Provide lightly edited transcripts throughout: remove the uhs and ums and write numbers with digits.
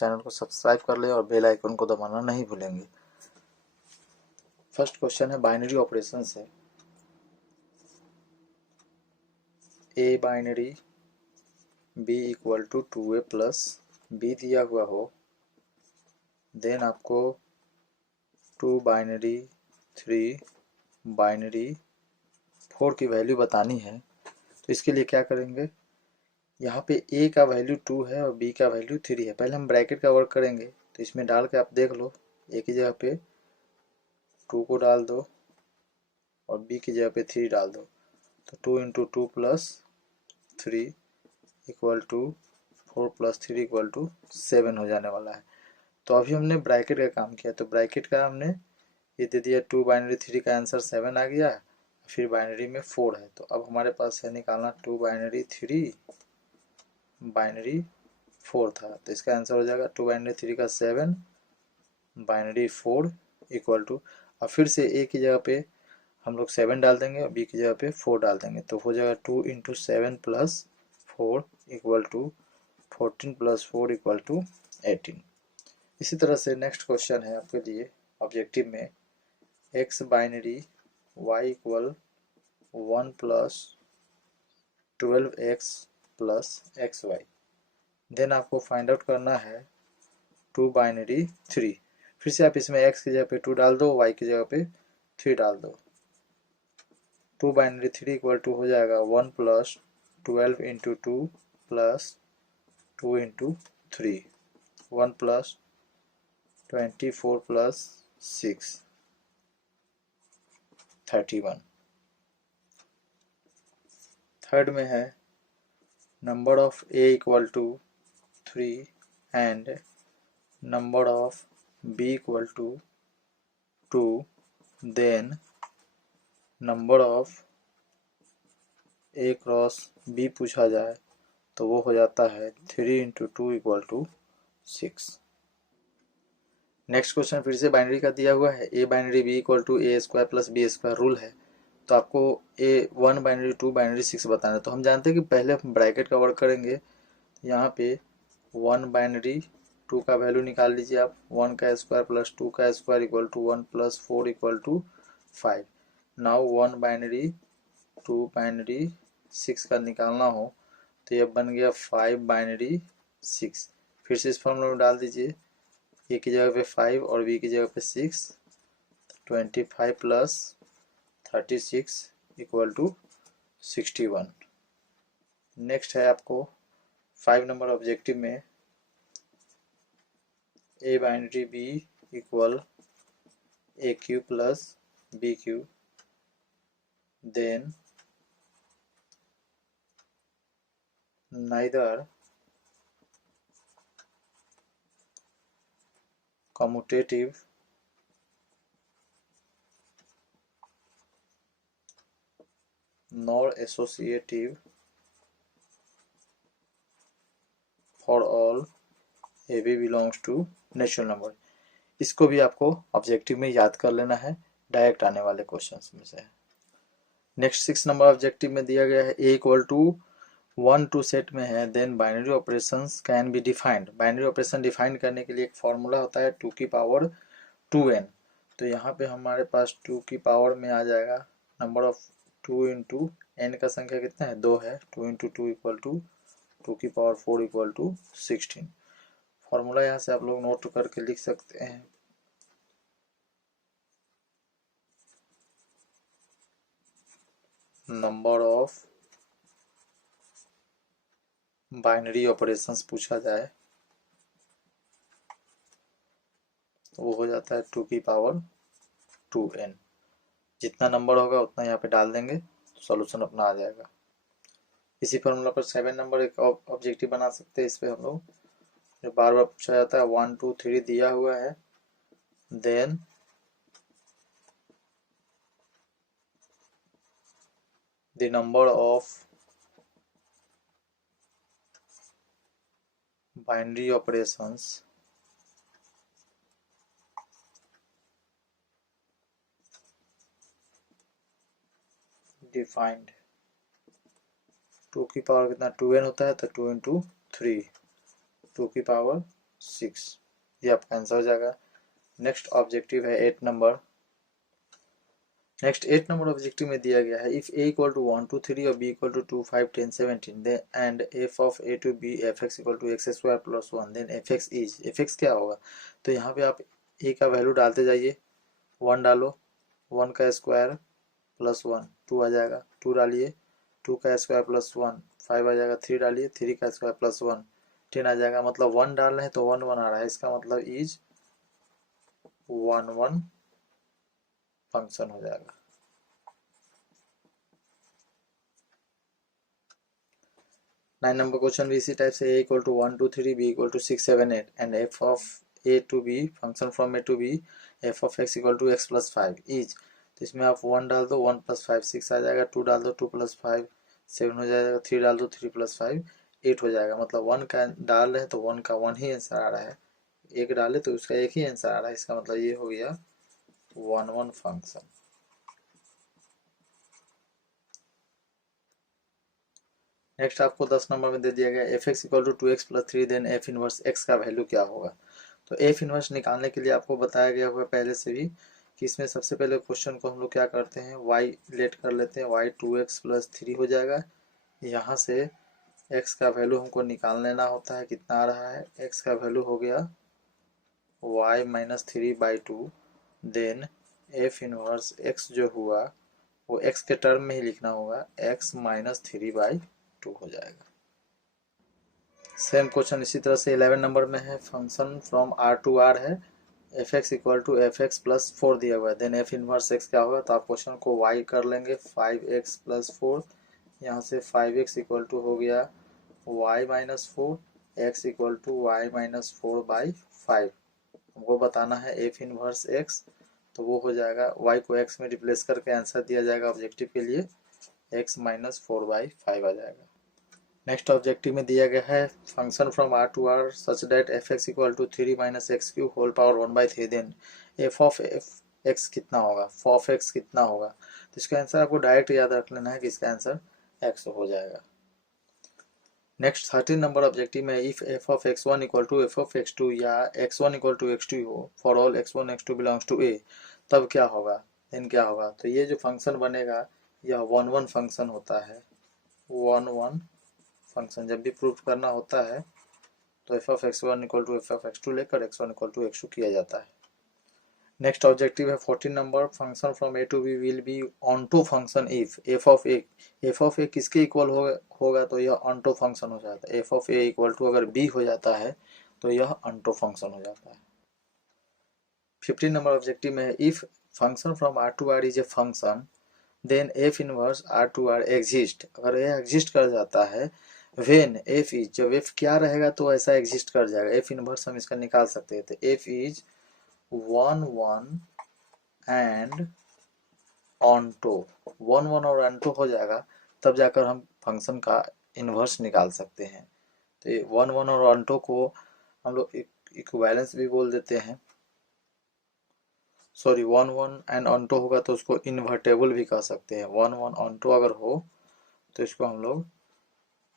Channel को subscribe कर ले और बेल आइकन को दबाना नहीं भूलेंगे। फर्स्ट क्वेश्चन है बाइनरी ऑपरेशन से। A binary B equal to 2a plus B दिया हुआ हो, देन आपको 2 बाइनरी 3 बाइनरी 4 की वैल्यू बतानी है। तो इसके लिए क्या करेंगे, यहाँ पे a का वैल्यू 2 है और b का वैल्यू 3 है। पहले हम ब्रैकेट का वर्क करेंगे, तो इसमें डाल के आप देख लो, a की जगह पे 2 को डाल दो और b की जगह पे 3 डाल दो, तो 2 into 2 plus 3 equal to 4 plus 3 equal to 7 हो जाने वाला है। तो अभी हमने ब्रैकेट का काम किया, तो ब्रैकेट का हमने ये दे दिया 2 बाइनरी 3 का आंसर 7 आ गया, फिर बाइनरी में 4 है। तो अब हमारे पास है निकालना 2 बाइनरी 3 बाइनरी 4 था, तो इसका आंसर हो जाएगा 2 बाइनरी 3 का 7 बाइनरी 4 इक्वल टू, अब फिर से ए की जगह पे हम लोग 7 डाल देंगे और बी की जगह पे 4 डाल देंगे, तो हो जाएगा 2 into 7 plus 4 equal to 14 plus 4 equal to 18। इसी तरह से नेक्स्ट क्वेश्चन है आपके लिए ऑब्जेक्टिव में, X binary Y equal 1 plus 12x plus x Y, then आपको फाइंड आउट करना है 2 बाइनरी 3। फिर से आप इसमें x की जगह पे 2 डाल दो, y की जगह पे 3 डाल दो। 2 बाइनरी 3 इक्वल टू हो जाएगा 1 plus 12 into 2 plus 2 into 3, 1 plus 24 plus 6 31। Third में है number of a equal to 3 and number of b equal to 2, then number of a cross b पूछा जाए तो वो हो जाता है 3 into 2 equal to 6। Next question फिर से बाइनरी का दिया हुआ है, a binary b equal to A square plus B square rule है। तो आपको a 1 बाइनरी 2 बाइनरी 6 बताना है। तो हम जानते हैं कि पहले हम ब्रैकेट का वर्क करेंगे। यहाँ पे 1 बाइनरी 2 का वैल्यू निकाल लीजिए आप, 1 का स्क्वायर प्लस 2 का square equal to 1 plus 4 equal to 5। Now 1 binary 2 binary 6 का निकालना हो तो ये बन गया 5 बाइनरी 6। फिर से इस फॉर्मूला में डाल दीजिए, ए की जगह पे 5 और बी की जगह पे 6, 25 प्लस 36 इक्वल टू 61। नेक्स्ट है आपको 5 नंबर ऑब्जेक्टिव में, A binary B equal A Q plus B Q, then neither commutative nor associative for all a b belongs to natural number. इसको भी आपको ऑब्जेक्टिव में याद कर लेना है, डायरेक्ट आने वाले क्वेश्चंस में से। नेक्स्ट 6 नंबर ऑब्जेक्टिव में दिया गया है a इक्वल टू 1 2 सेट में है, then binary operations can be defined. Binary operation define करने के लिए एक फॉर्मूला होता है 2 की पावर 2n। तो यहाँ पे हमारे पास 2 की पावर में आ जाएगा नंबर ऑफ 2 इंटू एन का संख्या कितना है, 2 है, 2 इंटू 2 इक्वल टू 2 की पावर 4 इक्वल टू 16। फॉर्मूला यहाँ से आप लोग नोट करके लिख सकते हैं। नंबर ऑफ बाइनरी ऑपरेशंस पूछा जाए तो वो हो जाता है 2 की पावर 2n। जितना नंबर होगा उतना यहाँ पे डाल देंगे तो सॉल्यूशन अपना आ जाएगा। इसी फॉर्मूला पर 7 नंबर एक ऑब्जेक्टिव बना सकते हैं। इस पे हम लोग जो बार बार पूछा जाता है 1 2 3 दिया हुआ है, then the number of binary operations defined. 2 की पावर कितना 2n होता है, तो 2 इंटू 3, 2 की पावर 6, ये आपका आंसर हो जाएगा। नेक्स्ट ऑब्जेक्टिव है 8 नंबर। नेक्स्ट 8 नंबर ऑब्जेक्टिव में दिया गया है इफ a इक्वल टू 1 2 3 और b equal to 2 5 10 17 and f of a to b F x equal to X square plus 1 then F X is, F X क्या होगा? तो यहाँ पे आप a का वैल्यू डालते जाइए, 1 डालो, 1 का स्क्वायर प्लस 1 2 आ जाएगा, 2 डालिए, 2 का स्क्वायर प्लस 1 5 आ जाएगा, 3 डालिए, 3 का स्क्वायर प्लस 1 10 आ जाएगा। मतलब 1 डाल रहे हैं तो 1 1 आ रहा है, इसका मतलब इज 1 1 फंक्शन हो जाएगा। 9 नंबर क्वेश्चन भी इसी टाइप से a equal to 1 2 3 b equal to 6 7 8 and f of a to b function from a to b f of x equal to x plus 5 is, तो इसमें आप 1 डाल दो, 1 प्लस 5 6 आ जाएगा, 2 डाल दो, 2 प्लस 5 7 हो जाएगा, 3 डाल दो, 3 प्लस 5 8 हो जाएगा। मतलब 1 का डाल रहे हैं तो 1 का 1 ही आंसर आ रहा है, एक डाले तो उसका एक ही आंसर आ रहा है, इसका मतलब ये हो गया 1 1 फंक्शन। नेक्स्ट आपको 10 नंबर में दे दिया गया f x equal to 2x plus 3 then f inverse x का वैल्यू क्या होगा? तो एफ इनवर्स निकालने के लिए आपको बताया गया हुआ पहले से भी कि इसमें सबसे पहले क्वेश्चन को हम लोग क्या करते हैं, y लेट कर लेते हैं, y 2x प्लस 3 हो जाएगा। यहाँ से x का वैल्यू हमको निकाल लेना होता है, कितना आ रहा है, x का वैल्यू हो गया y minus 3/2 then f inverse x जो हुआ वो x के टर्म में ही लिखना होगा, x माइनस 3/2 हो जाएगा। सेम क्वेश्चन इसी तरह से 11 नंबर में है, function from R to R है, F x equal to F x plus 4 दिया हुआ है, देन एफ इनवर्स एक्स क्या होगा? तो आप क्वेश्चन को y कर लेंगे 5x प्लस 4, यहाँ से 5x इक्वल टू हो गया y minus 4, x equal to y minus 4/5। हमको बताना है एफ इनवर्स x, तो वो हो जाएगा y को x में रिप्लेस करके आंसर दिया जाएगा ऑब्जेक्टिव के लिए, x माइनस 4/5 आ जाएगा। नेक्स्ट ऑब्जेक्टिव में दिया गया है function from R to R such that f x equal to 3 minus x cube whole power 1/3 then f of x कितना होगा, एफ ऑफ एक्स कितना होगा? तो इसका आंसर आपको डायरेक्ट याद रख लेना है कि इसका आंसर एक्स हो जाएगा। नेक्स्ट 13 नंबर ऑब्जेक्टिव में if F of x1 equal to f of x2 या x1 इक्वल टू x2 हो for all x1 x2 belongs to a, तब क्या होगा, देन क्या होगा? तो ये जो फंक्शन बनेगा यह 1 1 फंक्शन होता है, 1 1 फंक्शन जब भी प्रूफ करना होता है तो f of x1 equal to f of x2 लेकर x1 इक्वल टू x2 किया जाता है। नेक्स्ट ऑब्जेक्टिव है 14 number, function from A to B will be onto function if F of A किसके इक्वल होगा? तो यह ऑनटो फंक्शन हो जाता है, f of a equal to अगर बी हो जाता है तो यह ऑनटो फंक्शन हो जाता है। 15 नंबर ऑब्जेक्टिव में है if function from R to R is a function then f inverse R to R exist, अगर यह एग्जिस्ट कर जाता है वेन एफ इज, जब एफ क्या रहेगा तो ऐसा एग्जिस्ट कर जाएगा, एफ इनवर्स हम इसका निकाल सकते हैं, तो एफ इज 1 1 एंड ऑनटो, 1 1 और ऑनटो हो जाएगा, तब जाकर हम फंक्शन का इनवर्स निकाल सकते हैं। तो ये 1 1 और ऑनटो को हम लोग इक्विवेलेंस भी बोल देते हैं, सॉरी 1 1 एंड ऑनटो होगा तो उसको इन्वर्टेबल भी कह सकते हैं, 1 1 ऑनटो अगर हो तो इसको हम लोग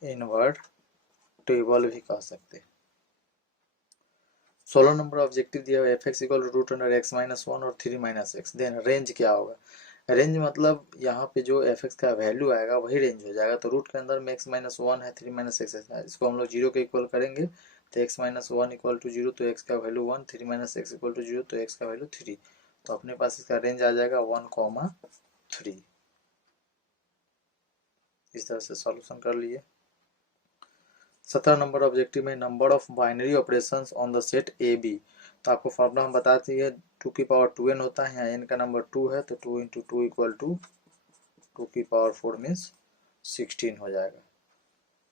इन्वर्टेबल भी कह सकते हैं। 16 नंबर ऑब्जेक्टिव दिया हुआ f x equal to root under x minus 1 और 3 माइनस एक्स, देन रेंज क्या होगा? रेंज मतलब यहाँ पे जो एफ एक्स का वैल्यू आएगा वही रेंज हो जाएगा, तो रूट के अंदर में एक्स माइनस 1 है, 3 माइनस एक्स है, इसको हम लोग 0 के इक्वल करेंगे तो एक्स माइनस 1 इक्वल टू 0, तो एक्स का value 1, 3 minus x equal to 0 तो एक्स का वैल्यू 3, तो अपने पास इसका रेंज आ जाएगा 1,3। इस तरह से सॉल्यूशन कर लिए। 17 नंबर ऑब्जेक्टिव में number of binary operations on the set a b, तो आपको फॉर्मूला हम बताते हैं 2 की पावर 2n होता है, यहाँ n का नंबर 2 है तो 2 इंटू 2 इक्वल टू 2 की पावर 4 मीन्स 16 हो जाएगा।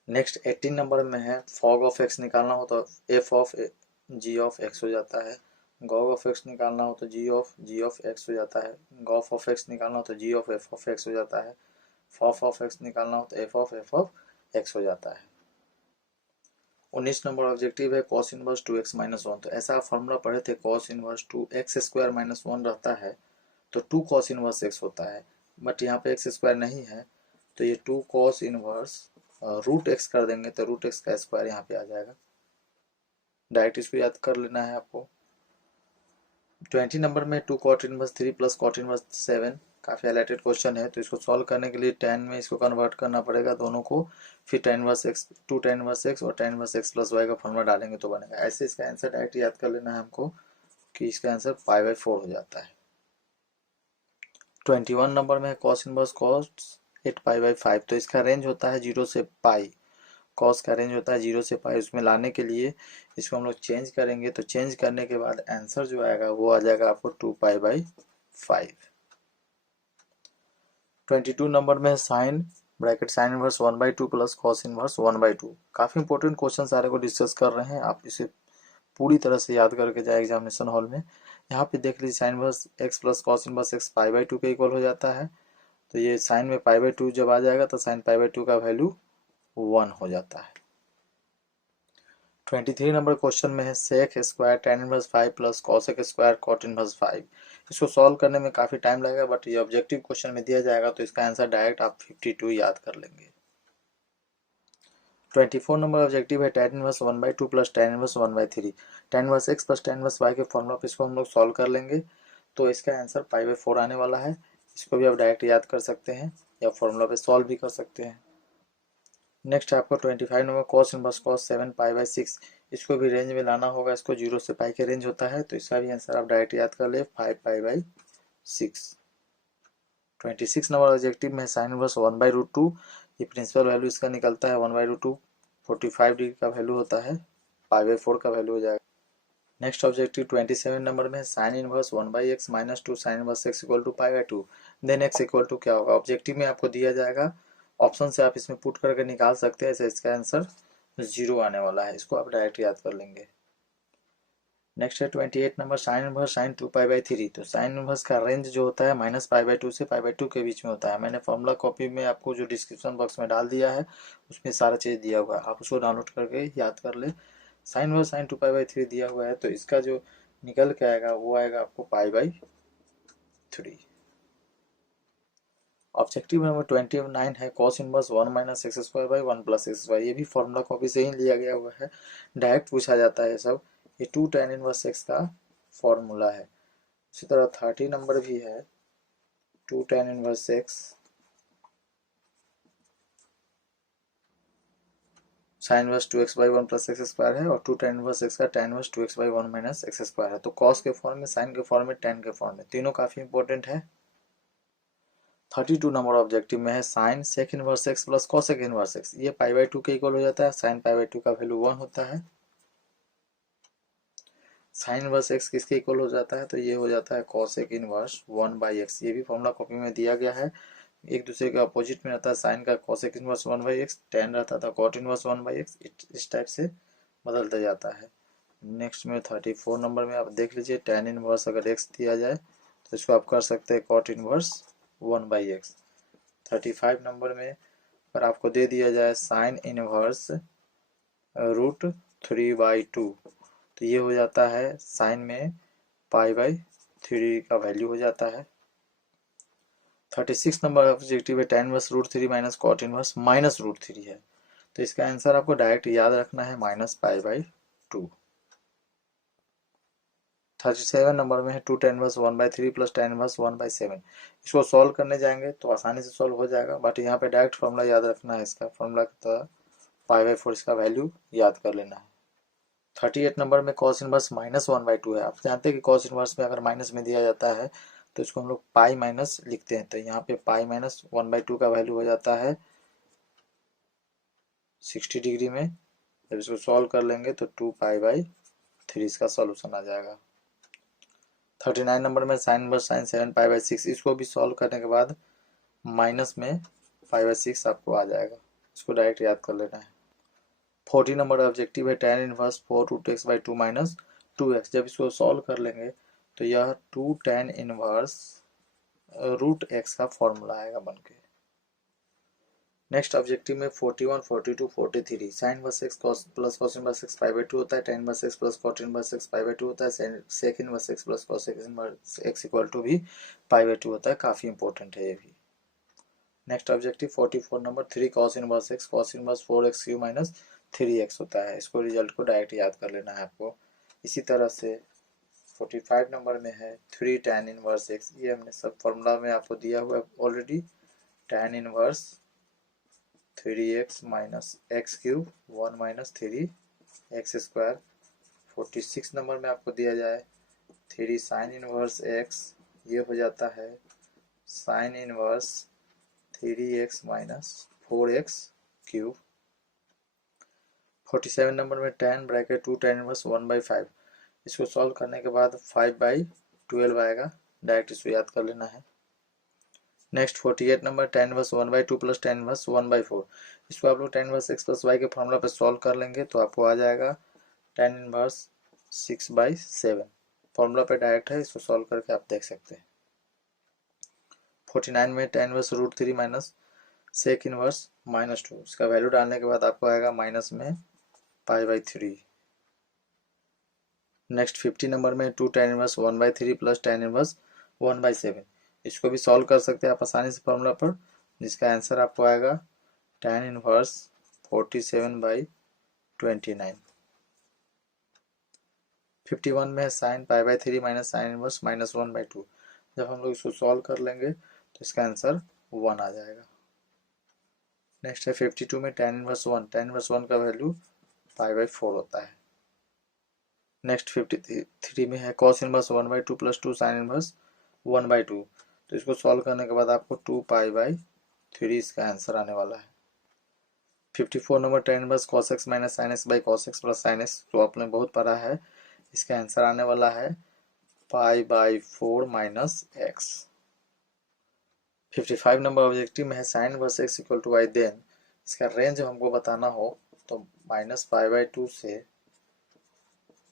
नेक्स्ट 18 नंबर में है फॉग ऑफ एक्स निकालना हो तो f of g of x हो जाता है, गॉग ऑफ एक्स निकालना हो तो जी ऑफ एक्स हो जाता है, गॉफ ऑफ एक्स निकालना हो तो जी ऑफ एफ ऑफ एक्स हो जाता है, फॉफ ऑफ एक्स निकालना हो तो एफ ऑफ एक्स हो जाता है। 19 नंबर ऑब्जेक्टिव है कॉस इनवर्स 2x माइनस 1, तो ऐसा फॉर्मूला पढ़े थे cos inverse 2x square minus 1 रहता है तो 2 कॉस इनवर्स x होता है, बट यहाँ पे x स्क्वायर नहीं है तो ये 2 कॉस इनवर्स रूट x कर देंगे तो रूट x का स्क्वायर यहाँ पे आ जाएगा। डायरेक्ट इसको याद कर लेना है आपको। 20 नंबर में 2 cot inverse 3 plus cot inverse 7, काफ़ी हाईलाइटेड क्वेश्चन है। तो इसको सॉल्व करने के लिए 10 में इसको कन्वर्ट करना पड़ेगा दोनों को, फिर tan inverse x 2 tan inverse x और tan inverse x plus y का फॉर्मूला डालेंगे तो बनेगा। ऐसे इसका आंसर डायरेक्ट याद कर लेना है हमको कि इसका आंसर π/4 हो जाता है। 21 नंबर में cos इनवर्स cos 8π/5, तो इसका रेंज होता है 0 से पाई। कॉस का रेंज होता है 0 से पाई। उसमें लाने के लिए इसको हम लोग चेंज करेंगे, तो चेंज करने के बाद आंसर जो आएगा वो आ जाएगा आपको 2π/5। 22 नंबर में sine bracket sine inverse 1/2 plus cos inverse 1/2। काफ़ी इंपॉर्टेंट क्वेश्चन सारे को डिस्कस कर रहे हैं, आप इसे पूरी तरह से याद करके जाए एग्जामिनेशन हॉल में। यहाँ पे देख लीजिए sine inverse x plus cos inverse X π/2 के इक्वल हो जाता है। तो ये साइन में π/2 जब आ जाएगा तो साइन π/2 का वैल्यू 1 हो जाता है। 23 नंबर क्वेश्चन में है sec square tan inverse 5 plus cosec square cot inverse 5। इसको सॉल्व करने में काफ़ी टाइम लगेगा, बट ये ऑब्जेक्टिव क्वेश्चन में दिया जाएगा तो इसका आंसर डायरेक्ट आप 52 याद कर लेंगे। 24 नंबर ऑब्जेक्टिव है tan inverse 1/2 plus tan inverse 1/3। tan inverse x plus tan inverse y के फॉर्मूला पे इसको हम लोग सॉल्व कर लेंगे तो इसका आंसर π/4 आने वाला है। इसको भी आप डायरेक्ट याद कर सकते हैं या फॉर्मूला पे सॉल्व भी कर सकते हैं। नेक्स्ट आपको 25 नंबर cos इनवर्स cos 7 π/6, इसको भी रेंज में लाना होगा। इसको 0 से पाई के रेंज होता है, तो इसका भी आंसर आप डायरेक्ट याद कर ले 5π/6। 26 नंबर ऑब्जेक्टिव में साइन इनवर्स 1/√2, ये प्रिंसिपल वैल्यू इसका निकलता है 1/√2, 45 डिग्री का वैल्यू होता है, π/4 का वैल्यू हो जाएगा। नेक्स्ट ऑब्जेक्टिव 27 नंबर में sine inverse 1/x minus 2 sine inverse x equal to π/2, then x equal to क्या होगा ऑब्जेक्टिव में आपको दिया जाएगा, ऑप्शन से आप इसमें पुट करके निकाल सकते हैं। ऐसे इसका आंसर 0 आने वाला है, इसको आप डायरेक्ट याद कर लेंगे। नेक्स्ट है 28 नंबर साइन इनवर्स साइन 2π/3, तो साइन इनवर्स का रेंज जो होता है -π/2 से π/2 के बीच में होता है। मैंने फॉर्मूला कॉपी में आपको जो डिस्क्रिप्शन बॉक्स में डाल दिया है उसमें सारा चीज़ दिया हुआ है, आप उसको डाउनलोड करके याद कर ले। साइन इनवर्स साइन 2π/3 दिया हुआ है, तो इसका जो निकल के आएगा वो आएगा आपको π/3। ऑब्जेक्टिव नंबर 29 है cos inverse 1 minus x square by 1 plus x y, ये भी फॉर्मूला कॉपी से ही लिया गया हुआ है, डायरेक्ट पूछा जाता है सब। ये 2 tan इनवर्स एक्स का फॉर्मूला है। इसी तरह 30 नंबर भी है 2 tan inverse x sine inverse 2x by 1 plus x square है, और 2 tan इनवर्स एक्स का tan inverse 2x by 1 minus x square है। तो cos के फॉर्म में, साइन के फॉर्म में, tan के फॉर्म में, तीनों काफ़ी इंपॉर्टेंट है। 32 नंबर ऑब्जेक्टिव में है sine sec inverse x plus cosec inverse x, ये π/2 के इक्वल हो जाता है, साइन π/2 का वैल्यू 1 होता है। साइन इनवर्स एक्स किसके इक्वल हो जाता है, तो ये हो जाता है कॉसेक इनवर्स 1/x, ये भी फॉर्मूला कॉपी में दिया गया है। एक दूसरे के अपोजिट में रहता है, साइन का कॉसेक इनवर्स 1/x, tan रहता था कॉट इनवर्स 1/x, इस टाइप से बदलता जाता है। नेक्स्ट में 34 नंबर में आप देख लीजिए tan इनवर्स अगर x दिया जाए तो इसको आप कर सकते हैं कॉट इनवर्स 1/x। 35 नंबर में अगर आपको दे दिया जाए साइन इनवर्स √3/2, तो ये हो जाता है साइन में π/3 का वैल्यू हो जाता है। 36 नंबर ऑब्जेक्टिव है tan inverse √3 minus cot inverse -√3 है, तो इसका आंसर आपको डायरेक्ट याद रखना है -π/2। 37 नंबर में है 2 tan inverse 1/3 plus tan inverse 1/7, इसको सॉल्व करने जाएंगे तो आसानी से सॉल्व हो जाएगा, बट यहाँ पे डायरेक्ट फॉर्मूला याद रखना है। इसका फॉर्मूला की तरह π/4 इसका वैल्यू याद कर लेना है। 38 नंबर में cos इनवर्स -1/2 है। आप जानते हैं कि cos इनवर्स में अगर माइनस में दिया जाता है तो इसको हम लोग पाई माइनस लिखते हैं, तो यहाँ पे पाई माइनस 1/2 का वैल्यू हो जाता है 60 डिग्री में। जब इसको सॉल्व कर लेंगे तो 2π/3 इसका सॉल्यूशन आ जाएगा। 39 नंबर में साइन इनवर्स साइन 7π/6, इसको भी सॉल्व करने के बाद माइनस में π/6 आपको आ जाएगा, इसको डायरेक्ट याद कर लेना है। 40 नंबर ऑब्जेक्टिव है tan inverse 4√x/2 minus 2x, जब इसको सॉल्व कर लेंगे तो यह 2 tan इनवर्स √x का फॉर्मूला आएगा बनके। नेक्स्ट ऑब्जेक्टिव में 41, 42, 43 sine inverse x plus cos inverse x π/2 होता है, tan inverse x plus cot inverse x π/2 होता है, sec inverse x plus cos inverse x equal to भी π/2 होता है, काफ़ी इंपॉर्टेंट है ये भी। Next objective 44 number 3 cos inverse x cos inverse 4x³ minus 3x होता है। इसको रिजल्ट को डायरेक्ट याद कर लेना है आपको। इसी तरह से 45 नंबर में है 3 tan इनवर्स x। ये हमने सब फॉर्मूला में आपको दिया हुआ है already. tan inverse 3x minus x cube 1 minus 3x square. 46 number में आपको दिया जाए 3 साइन इनवर्स x। ये हो जाता है sine inverse 3x minus 4x cube. 47 number में tan ब्रैकेट 2 tan इनवर्स 1/5। इसको सॉल्व करने के बाद 5/12 आएगा, डायरेक्ट इसको याद कर लेना है। Next 48 number tan inverse 1/2 plus tan inverse 1/4। इसको आप लोग tan inverse x plus y के फॉर्मूला पे सॉल्व कर लेंगे तो आपको आ जाएगा tan इनवर्स 6/7। फॉर्मूला पे डायरेक्ट है, इसको सॉल्व करके आप देख सकते हैं। 49 में tan inverse √3 minus sec inverse -2। इसका वैल्यू डालने के बाद आपको आएगा माइनस में π/3। नेक्स्ट 50 नंबर में 2 tan inverse 1/3 plus tan inverse 1/7। इसको भी सॉल्व कर सकते हैं आप आसानी से फॉर्मूला पर, जिसका आंसर आपको आएगा tan इनवर्स 47/29। 51 में है साइन π/3 माइनस साइन इनवर्स -1/2। जब हम लोग इसको सॉल्व कर लेंगे तो इसका आंसर 1 आ जाएगा। नेक्स्ट है 52 में tan इनवर्स 1। tan इनवर्स 1 का वैल्यू π/4 होता है। नेक्स्ट 53 में है cos inverse 1/2 plus 2 sine inverse 1/2। तो इसको सॉल्व करने के बाद आपको 2π/3 इसका आंसर आने वाला है। 54 number tan inverse cos x minus sine x by cos x plus sine x, तो आपने बहुत पढ़ा है। इसका आंसर आने वाला है π/4 माइनस x। 55 नंबर ऑब्जेक्टिव में है sine inverse x equal to y। Then इसका रेंज हमको बताना हो तो -π/2 से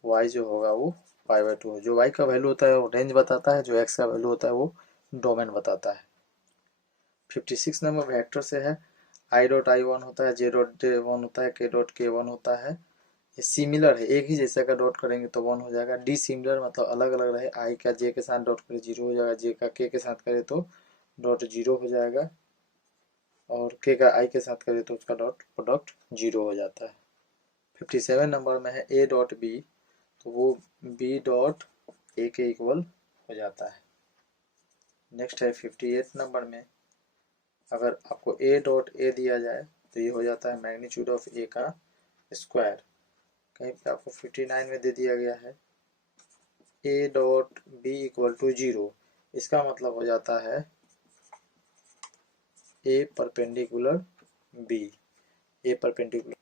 y जो होगा वो π/2 है। जो y का वैल्यू होता है वो रेंज बताता है, जो x का वैल्यू होता है वो डोमेन बताता है। 56 नंबर वेक्टर से है i.i1 होता है, j.j1 होता है, k.k1 होता है। ये सिमिलर है, एक ही जैसा का डॉट करेंगे तो 1 हो जाएगा। डी सिमिलर मतलब अलग अलग रहे, i का j के साथ डॉट करे 0 हो जाएगा, j का k के साथ करे तो डॉट 0 हो जाएगा, और k का i के साथ करे तो उसका डॉट प्रोडक्ट 0 हो जाता है। 57 नंबर में है a.b, तो वो b.a के इक्वल हो जाता है। नेक्स्ट है 58 नंबर में अगर आपको a.a दिया जाए तो ये हो जाता है मैग्नीट्यूड ऑफ a का स्क्वायर। कहीं पे आपको 59 में दे दिया गया है a.b इक्वल टू 0। इसका मतलब हो जाता है a perpendicular b। a perpendicular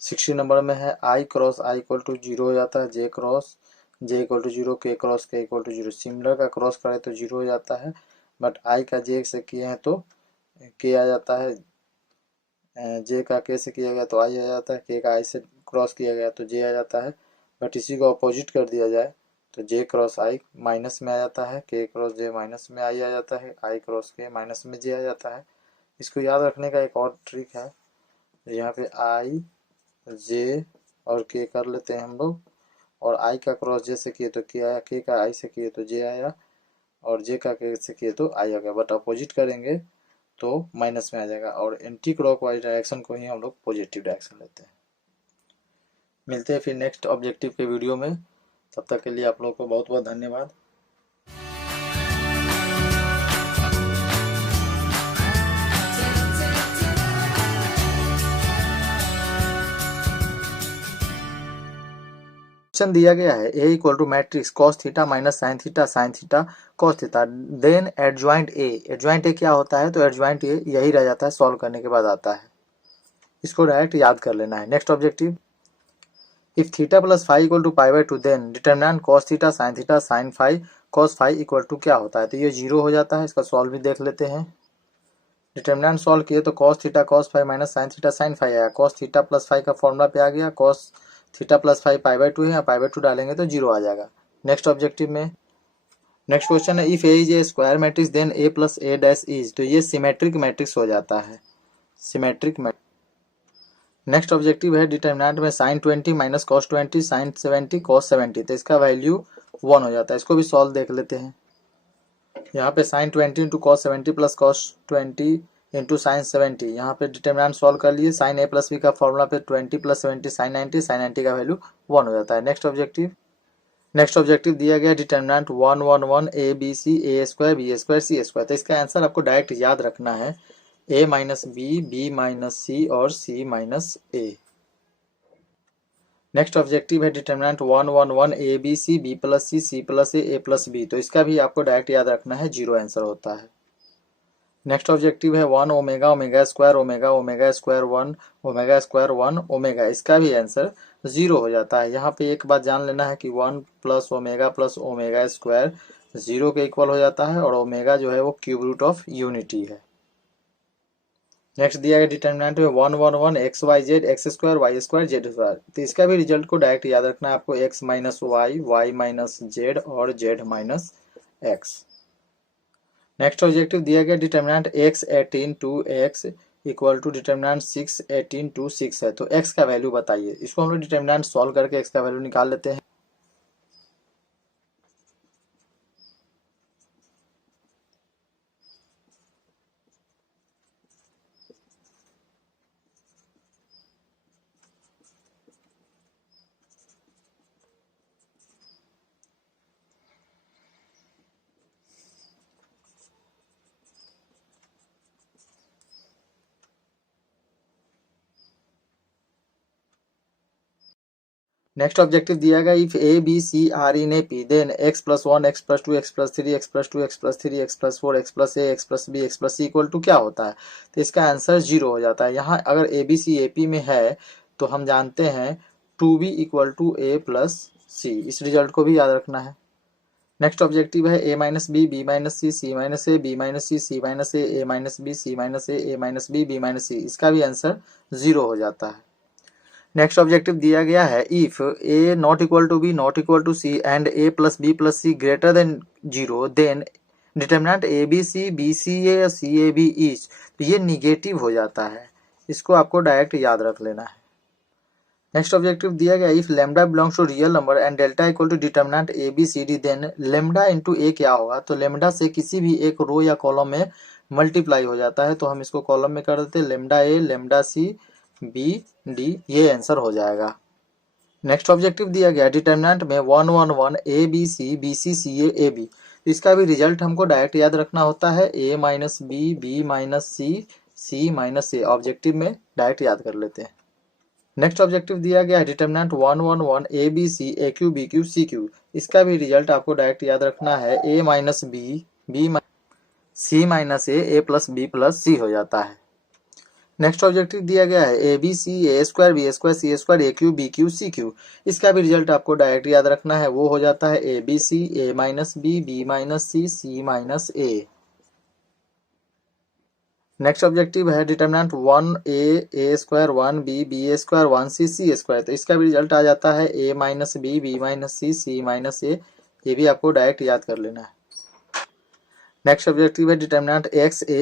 60 number में है i cross i equal to 0 हो जाता है, j cross j equal to 0, k cross k equal to 0। Similar का क्रॉस करे तो 0 हो जाता है, बट i का j से किए हैं तो k आ जाता है, j का k से किया गया तो i आ जाता है, k का i से क्रॉस किया गया तो j आ जाता है। बट इसी को अपोजिट कर दिया जाए तो j क्रॉस i माइनस में आ जाता है, k क्रॉस j माइनस में i आ जाता है, i क्रॉस k माइनस में j आ जाता है। इसको याद रखने का एक और ट्रिक है, यहाँ पे i j और k कर लेते हैं हम लोग, और i का क्रॉस j से किए तो k आया, k का i से किए तो j आया, और j का k से किए तो i आ गया। बट अपोजिट करेंगे तो माइनस में आ जाएगा, और एंटी क्लॉकवाइज डायरेक्शन को ही हम लोग पॉजिटिव डायरेक्शन लेते हैं। मिलते हैं फिर नेक्स्ट ऑब्जेक्टिव के वीडियो में, तब तक के लिए आप लोगों को बहुत बहुत धन्यवाद। क्वेश्चन दिया गया है a equal to matrix cos theta minus sine theta sine theta cos theta, then adjoint a। Adjoint a क्या होता है, तो एडजॉइंट a यही रह जाता है, सॉल्व करने के बाद आता है। इसको डायरेक्ट याद कर लेना है। Next objective, if theta plus five equal to π/2 then determinant cos theta sine five cos five equal to क्या होता है, तो ये 0 हो जाता है। इसका सॉल्व भी देख लेते हैं। डिटरमिनेंट सॉल्व किए तो cos theta cos five minus sine theta sine five आया। cos थीटा प्लस फाइव का फॉर्मूला पे आ गया, cos थीटा प्लस फाइव π/2 है, या π/2 डालेंगे तो 0 आ जाएगा। नेक्स्ट ऑब्जेक्टिव में नेक्स्ट क्वेश्चन है if a is a square matrix then a plus a dash is, तो ये सिमेट्रिक मैट्रिक्स हो जाता है, सिमेट्रिक मैट्रिक्स। नेक्स्ट ऑब्जेक्टिव है डिटरमिनेंट में sine 20 minus cos 20 sine 70 cos 70, तो इसका वैल्यू 1 हो जाता है। इसको भी सॉल्व देख लेते हैं। यहाँ पे sine 20 into cos 70 plus cos 20 into sine 70, यहाँ पे डिटर्मिनेंट सॉल्व कर लिए, साइन ए प्लस बी का फॉर्मूला पे 20 प्लस 70 साइन 90, साइन 90 का वैल्यू 1 हो जाता है। नेक्स्ट ऑब्जेक्टिव दिया गया determinant 1 1 1 a B C a square b square c square. तो इसका आंसर आपको डायरेक्ट याद रखना है ए माइनस बी माइनस सी और सी माइनस ए। नेक्स्ट ऑब्जेक्टिव है determinant 1 1 1 a b plus c plus a plus b. तो इसका भी आपको डायरेक्ट याद रखना है, जीरो आंसर होता है। नेक्स्ट ऑब्जेक्टिव है 1 omega omega square omega square 1 omega, इसका भी आंसर जीरो हो जाता है। यहाँ पे एक बात जान लेना है कि 1 प्लस ओमेगा स्क्वायर जीरो के इक्वल हो जाता है और ओमेगा जो है वो क्यूब रूट ऑफ यूनिटी है। नेक्स्ट दिया गया डिटर्मिनेंट में 1 1 1 x y z x square y square z square. तो इसका भी रिजल्ट को डायरेक्ट याद रखना है आपको, X minus Y minus Z और Z minus X. Next objective दिया गया determinant x 18 two x equal to determinant 6 18 two 6 है। तो x का वैल्यू बताइए। इसको हम लोग डिटर्मिनेंट सॉल्व करके x का वैल्यू निकाल लेते हैं। नेक्स्ट ऑब्जेक्टिव दिया गया if a B c are in A P then x plus 1 x plus 2 x plus 3 x plus 2 x plus 3 x plus 4 x plus a x plus b x plus c equal to क्या होता है। तो इसका answer zero हो जाता है। यहाँ अगर A B C A P में है तो हम जानते हैं 2b equal to A plus C, इस रिजल्ट को भी याद रखना है। नेक्स्ट ऑब्जेक्टिव है ए minus B minus C minus A B minus C minus A minus B C minus A minus B minus C, इसका भी आंसर जीरो हो जाता है। नेक्स्ट ऑब्जेक्टिव दिया गया है if a not equal to b not equal to c and a plus c greater than zero then determinant A B C a c a b is. तो ये negative हो जाता है, इसको आपको डायरेक्ट याद रख लेना है। नेक्स्ट ऑब्जेक्टिव दिया गया if lambda belongs to real number and delta equal to determinant A B C D then lambda into A क्या होगा। तो लेमडा से किसी भी एक रो या कॉलम में मल्टीप्लाई हो जाता है, तो हम इसको कॉलम में कर देते हैं lambda A lambda C B D, ये आंसर हो जाएगा। नेक्स्ट ऑब्जेक्टिव दिया गया डिटर्मिनेंट में 1 1 1 a B C C a B. इसका भी रिजल्ट हमको डायरेक्ट याद रखना होता है, ए minus B minus C minus a. Objective में डायरेक्ट याद कर लेते हैं। नेक्स्ट ऑब्जेक्टिव दिया गया है determinant 1 1 1 a b cube c cube. इसका भी रिजल्ट आपको डायरेक्ट याद रखना है, ए minus B C minus a plus b plus c हो जाता है। नेक्स्ट ऑब्जेक्टिव दिया गया है ए b square c square a cube c cube. इसका भी रिजल्ट आपको डायरेक्ट याद रखना है, वो हो जाता है A B C A minus B minus C minus A. Next objective है determinant 1 A square 1 B square 1 C square. तो इसका भी रिजल्ट आ जाता है ए minus B minus C minus A. ये भी आपको डायरेक्ट याद कर लेना है। नेक्स्ट ऑब्जेक्टिव है डिटर्मिनेंट एक्स ए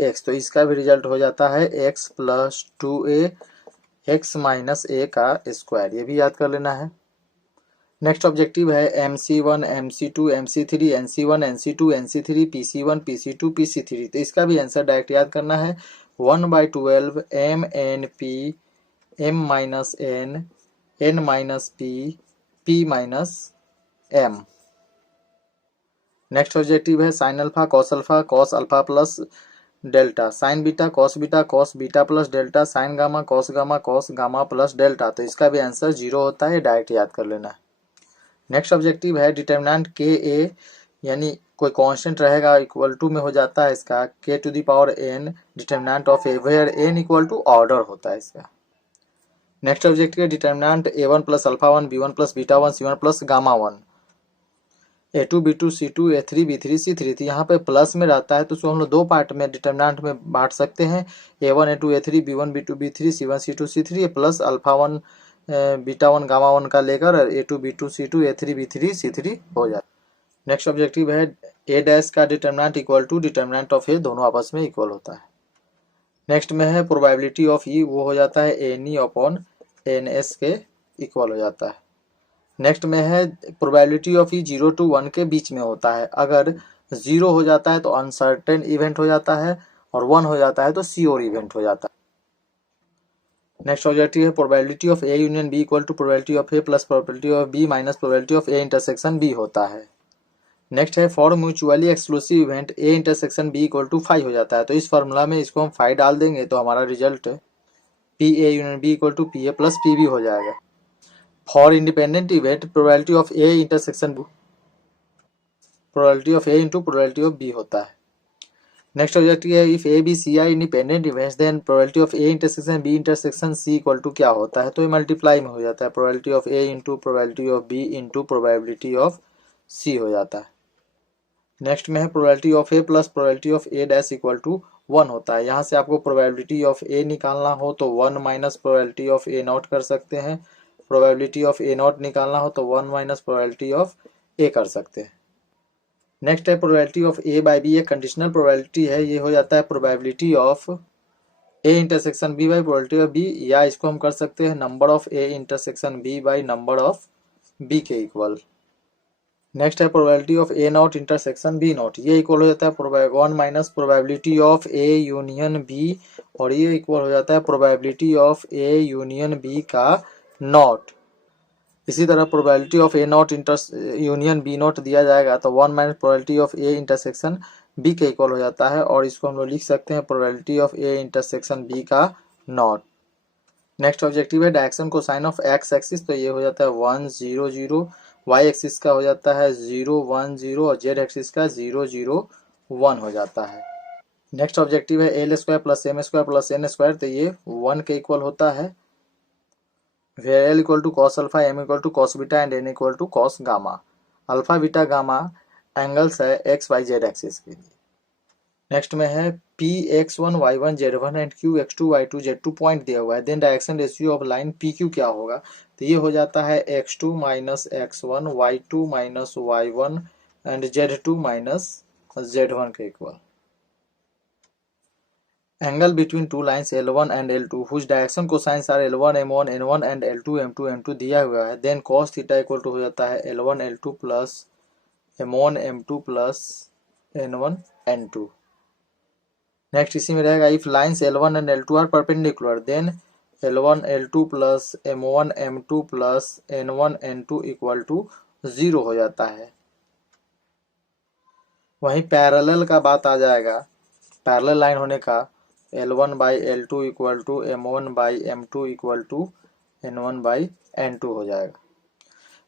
एक्स। तो इसका भी रिजल्ट हो जाता है X plus 2a X minus A का स्क्वायर, ये भी याद कर लेना है। नेक्स्ट ऑब्जेक्टिव है MC1 MC2 MC3 NC1 NC2 NC3 PC1 PC2 PC3। तो इसका भी आंसर डायरेक्ट याद करना है 1/12 MNP M minus N minus P minus M। Next objective है sine alpha cos alpha plus delta sine beta cos beta plus delta sine gamma cos gamma plus delta. तो इसका भी आंसर जीरो होता है, direct याद कर लेना है। नेक्स्ट ऑब्जेक्टिव है डिटर्मिनेंट के ए यानी कोई कांस्टेंट रहेगा इक्वल टू में हो जाता है इसका k to the power n determinant of a where n equal to order होता है इसका। नेक्स्ट ऑब्जेक्टिव है determinant a1 plus alpha 1 b1 plus beta 1 c1 plus gamma 1 a2 b2 c2 a3 b3 c3। तो यहाँ पे plus में रहता है तो उसको हम लोग दो पार्ट में डिटर्मिनेंट में बांट सकते हैं, a1 a2 a3 b1 b2 b3 c1 c2 c3 plus alpha 1 beta 1 gamma 1 का लेकर a2 b2 c2 a3 b3 c3 हो जाता है। नेक्स्ट ऑब्जेक्टिव है a डैश का determinant equal to determinant of a, दोनों आपस में इक्वल होता है। नेक्स्ट में है प्रोबेबिलिटी ऑफ ई, वो हो जाता है एन अपॉन एन एस के इक्वल हो जाता है। नेक्स्ट में है प्रोबेबिलिटी ऑफ ई 0 to 1 के बीच में होता है। अगर 0 हो जाता है तो अनसर्टेन इवेंट हो जाता है, और 1 हो जाता है तो श्योर इवेंट हो जाता है। नेक्स्ट ऑब्जेक्टिव है probability of a union b equal to probability of A plus probability of B minus probability of a intersection b होता है। नेक्स्ट है for mutually exclusive event a intersection b equal to 5 हो जाता है। तो इस formula में इसको हम 5 डाल देंगे तो हमारा result p a union b equal to p a plus p b हो जाएगा। For independent event probability of a intersection probability of A into probability of b होता है। नेक्स्ट ऑब्जेक्टिव है if a B c are independent events then probability of a intersection b intersection c equal to क्या होता है, तो ये multiply में हो जाता है, probability of A into probability of B into probability of C हो जाता है। नेक्स्ट में है probability of A plus probability of A dash equal to 1 होता है। यहाँ से आपको प्रोबेबिलिटी ऑफ ए निकालना हो तो 1 minus probability of A not कर सकते हैं, प्रोबेबिलिटी ऑफ ए नॉट निकालना हो तो 1 माइनस प्रोबेबिलिटी ऑफ ए कर सकते हैं। नेक्स्ट है probability of a by b, एक कंडीशनल प्रोबेबिलिटी है, ये हो जाता है probability of a intersection b by probability of b, या इसको हम कर सकते हैं number of a intersection b by number of b के इक्वल। नेक्स्ट है probability of A not intersection b not, ये इक्वल हो जाता है 1 minus probability of a union b, और ये इक्वल हो जाता है probability of a union b का नॉट। इसी तरह probability of A not union b not दिया जाएगा तो 1 minus probability of a intersection b के इक्वल हो जाता है, और इसको हम लोग लिख सकते हैं probability of a intersection b का नॉट। नेक्स्ट ऑब्जेक्टिव है direction cosine of x axis, तो ये हो जाता है 1 0 0, वाई एक्सिस का हो जाता है 0 1 0, और जेड एक्सिस का 0 0 1 हो जाता है। नेक्स्ट ऑब्जेक्टिव है l square plus m square plus n square, तो ये 1 के इक्वल होता है, where L equal to cos alpha, M equal to cos beta and N equal to cos gamma। Alpha beta gamma angles है x y z axis के लिए। Next में है P x one y one z one and Q x two y two z two point दिया हुआ है, then direction ratio of line P Q क्या होगा, तो ये हो जाता है x two minus x one, y two minus y one and z two minus z one के equal. Angle between two lines L1 and L2 whose direction cosines are L1 M1 N1 and L2 M2 M2 दिया हुआ है, then cos theta equal to हो जाता है L1 L2 plus M1 M2 plus N1 N2। Next इसी में रहेगा if lines L1 and L2 are perpendicular then L1 L2 plus M1 M2 plus N1 N2 equal to 0 हो जाता है। वहीं पैरेलल का बात आ जाएगा, पैरेलल लाइन होने का L1 by L2 equal to M1 by M2 equal to N1 by N2 हो जाएगा।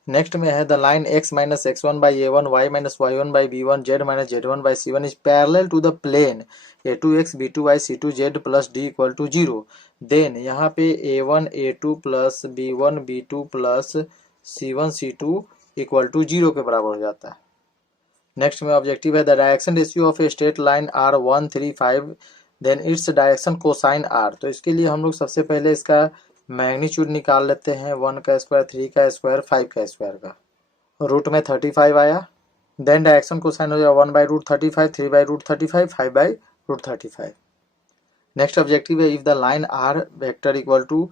नेक्स्ट में है the line x minus x1 by A1 y minus y1 by B1 z minus z1 by C1 is parallel to the plane A2x B2y C2 z plus d equal to 0, then यहाँ पे A1 A2 plus B1 B2 plus C1 C2 equal to 0 के बराबर हो जाता है। Next में objective है the direction ratio of a straight line are 1 3 5 then its direction cosine are, तो इसके लिए हम लोग सबसे पहले इसका मैग्नीट्यूड निकाल लेते हैं, 1 का स्क्वायर 3 का स्क्वायर 5 का स्क्वायर का, रूट में 35 आया, देन डायरेक्शन कोसाइन हो जाएगा 1 by root 35 3 by root 35 5 by root 35। Next objective है if the line R vector equal to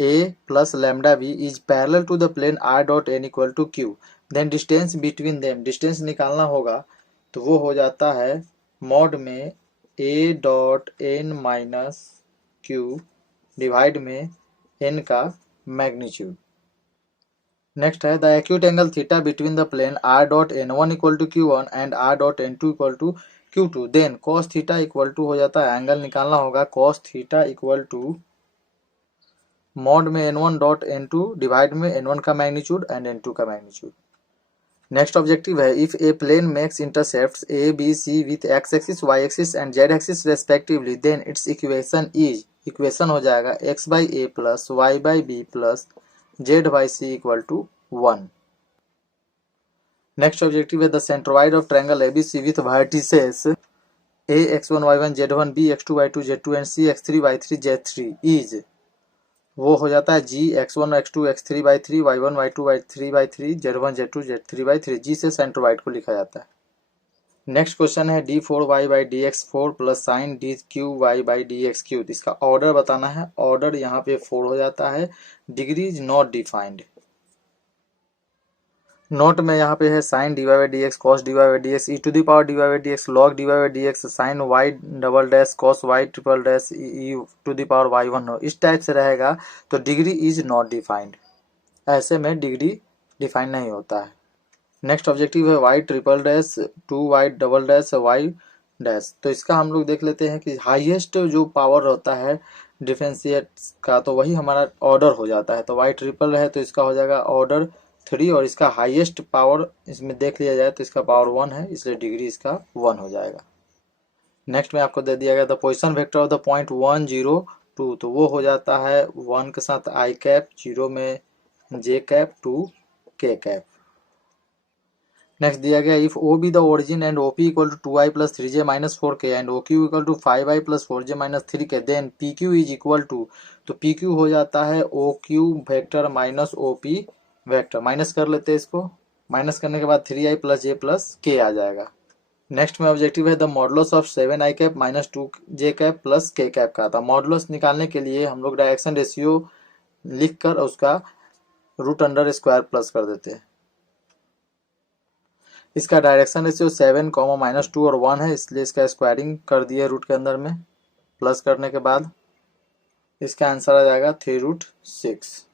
A plus lambda B is parallel to the plane R dot N equal to Q, then distance between them, distance निकालना होगा तो वो हो जाता है mod में A dot N minus Q divide में N का मैग्नीट्यूड। नेक्स्ट है the acute angle theta between the plane R dot N one equal to Q one and R dot N two equal to Q two, then cos theta equal to हो जाता है, angle निकालना होगा cos theta equal to mod में N one dot N two divide में N one का magnitude and N two का magnitude. Next objective है if a plane makes intercepts A B C with X axis Y axis and Z axis respectively then its equation is, equation हो जाएगा X by A plus Y by B plus Z by C equal to 1। Next objective है the centroid of triangle ABC with vertices A x1 y1 z1 b x2 y2 z2 and c x3 y3 z3 is, वो हो जाता है G x1 x2 x3 by 3 y1 y2 y3 by 3 z1 z2 z3 by 3, G से centroid को लिखा जाता है। Next question है d4y by dx4 plus sign dqy by dx3, इसका ऑर्डर बताना है, ऑर्डर यहाँ पे 4 हो जाता है, degree is not defined. Note में यहाँ पे है sine d Y by D x, cos d Y by D x, E to the power d Y by D x, log d Y by D x, sine y double dash cos y triple dash e to the power y one हो, इस type से रहेगा तो degree is not defined, ऐसे में degree define नहीं होता है। नेक्स्ट ऑब्जेक्टिव है y triple dash two y double dash y dash, तो इसका हम लोग देख लेते हैं कि हाईएस्ट जो पावर होता है डिफरेंशिएट का तो वही हमारा ऑर्डर हो जाता है, तो वाई ट्रिपल है तो इसका हो जाएगा ऑर्डर 3 और इसका हाईएस्ट पावर इसमें देख लिया जाए तो इसका पावर 1 है, इसलिए डिग्री इसका 1 हो जाएगा। नेक्स्ट में आपको दे दिया गया the position vector of the point 1 0 2, तो वो हो जाता है 1 के साथ आई कैप, 0 में जे कैप, 2 के कैप। नेक्स्ट दिया गया if O be the origin and OP equal to 2i plus 3j minus 4k and OQ equal to 5i plus 4j minus 3k then P Q is equal to, तो P Q हो जाता है O Q vector minus O P vector, minus कर लेते हैं इसको, minus करने के बाद 3i प्लस जे प्लस के आ जाएगा। नेक्स्ट में ऑब्जेक्टिव है the modulus of 7i cap minus 2j cap plus के कैप का था। मॉडुलस निकालने के लिए हम लोग डायरेक्शन रेशियो लिख कर उसका रूट अंडर स्क्वायर प्लस कर देते हैं। इसका डायरेक्शन रेशियो 7, -2 और 1 है, इसलिए इसका स्क्वायरिंग कर दिए रूट के अंदर में, प्लस करने के बाद इसका आंसर आ जाएगा 3√6।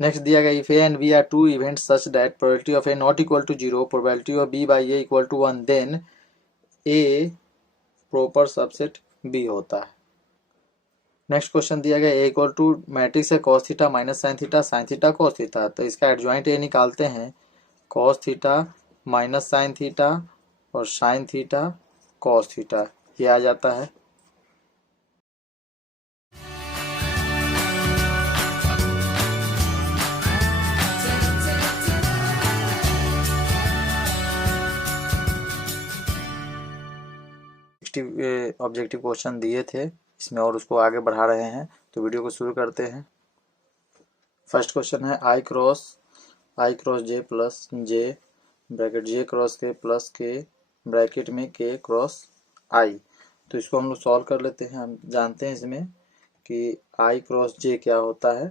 नेक्स्ट दिया गया if A and B are two events such that probability of A not equal to 0, probability of B by A equal to 1, then A proper subset B होता है। नेक्स्ट क्वेश्चन दिया गया A equal to matrix है cos theta minus sine theta cos theta, तो इसका adjoint A निकालते हैं, cos theta minus sine theta और साइन थीटा कॉस थीटा, ये आ जाता है। ऑब्जेक्टिव क्वेश्चन दिए थे इसमें और उसको आगे बढ़ा रहे हैं, तो वीडियो को शुरू करते हैं। फर्स्ट क्वेश्चन है आई क्रॉस जे प्लस जे ब्रैकेट जे क्रॉस के प्लस के ब्रैकेट में के क्रॉस आई, तो इसको हम लोग सॉल्व कर लेते हैं। हम जानते हैं इसमें कि आई क्रॉस जे क्या होता है,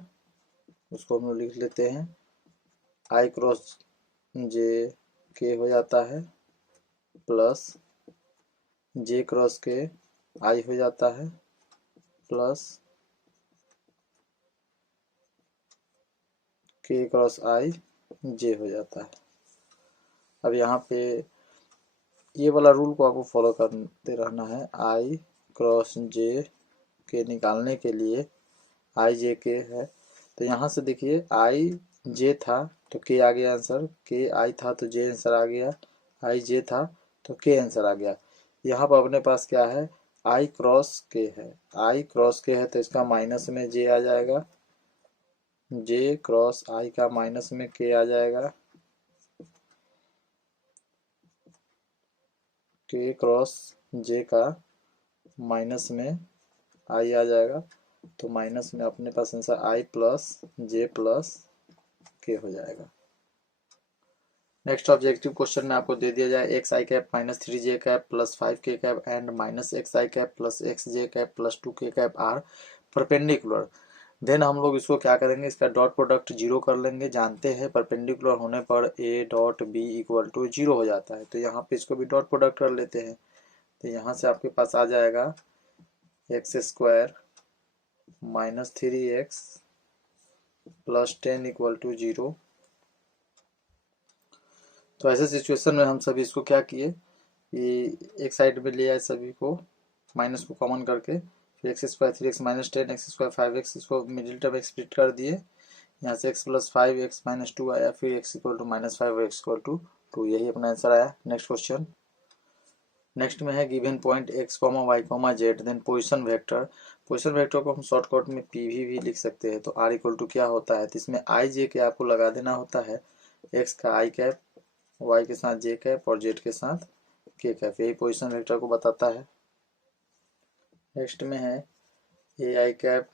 उसको हम लोग लिख लेते हैं, आई क्रॉस जे के हो जाता है प्लस जे क्रॉस के आई हो जाता है प्लस के क्रॉस आई जे हो जाता है। अब यहाँ पे ये वाला रूल को आपको फॉलो करते रहना है। आई क्रॉस जे के निकालने के लिए आई जे के है, तो यहाँ से देखिए आई जे था तो के आ गया आंसर, के आई था तो जे आंसर आ गया, आई जे था तो के आंसर आ गया। यहाँ पर अपने पास क्या है, आई क्रॉस के है, आई क्रॉस के है तो इसका माइनस में जे आ जाएगा, जे क्रॉस आई का माइनस में के आ जाएगा, के क्रॉस जे का माइनस में आई आ जाएगा, तो माइनस में अपने पास answer I plus J plus के हो जाएगा। नेक्स्ट ऑब्जेक्टिव क्वेश्चन में आपको दे दिया जाए x i cap minus 3j cap plus 5k cap and minus x i cap plus XJ cap plus 2k cap are perpendicular, then हम लोग इसको क्या करेंगे, इसका डॉट प्रोडक्ट 0 कर लेंगे। जानते हैं परपेंडिकुलर होने पर a dot b equal to 0 हो जाता है, तो यहाँ पे इसको भी डॉट प्रोडक्ट कर लेते हैं, तो यहाँ से आपके पास आ जाएगा x² minus 3x plus 10 equal to 0। तो ऐसे सिचुएशन में हम सभी इसको क्या किए, ये एक साइड में ले आए सभी को, माइनस को कॉमन करके, फिर x² 3x minus 10 x² 5x, इसको मिडिल टर्म एक स्प्लिट कर दिए, यहाँ से x प्लस 5 x माइनस 2 आया, फिर x equal to minus 5 x equal to 2, यही अपना आंसर आया। नेक्स्ट क्वेश्चन, नेक्स्ट में है given point x, y, z then position vector, position vector को हम शॉर्टकट में पीवी भी लिख सकते हैं, तो r इक्वल टू क्या होता है, तो इसमें आई जे के आपको लगा देना होता है, x का आई कैप, y के साथ जे कैप और z के साथ के कैप, यही पोजिशन वेक्टर को बताता है। नेक्स्ट में है ए आई कैप,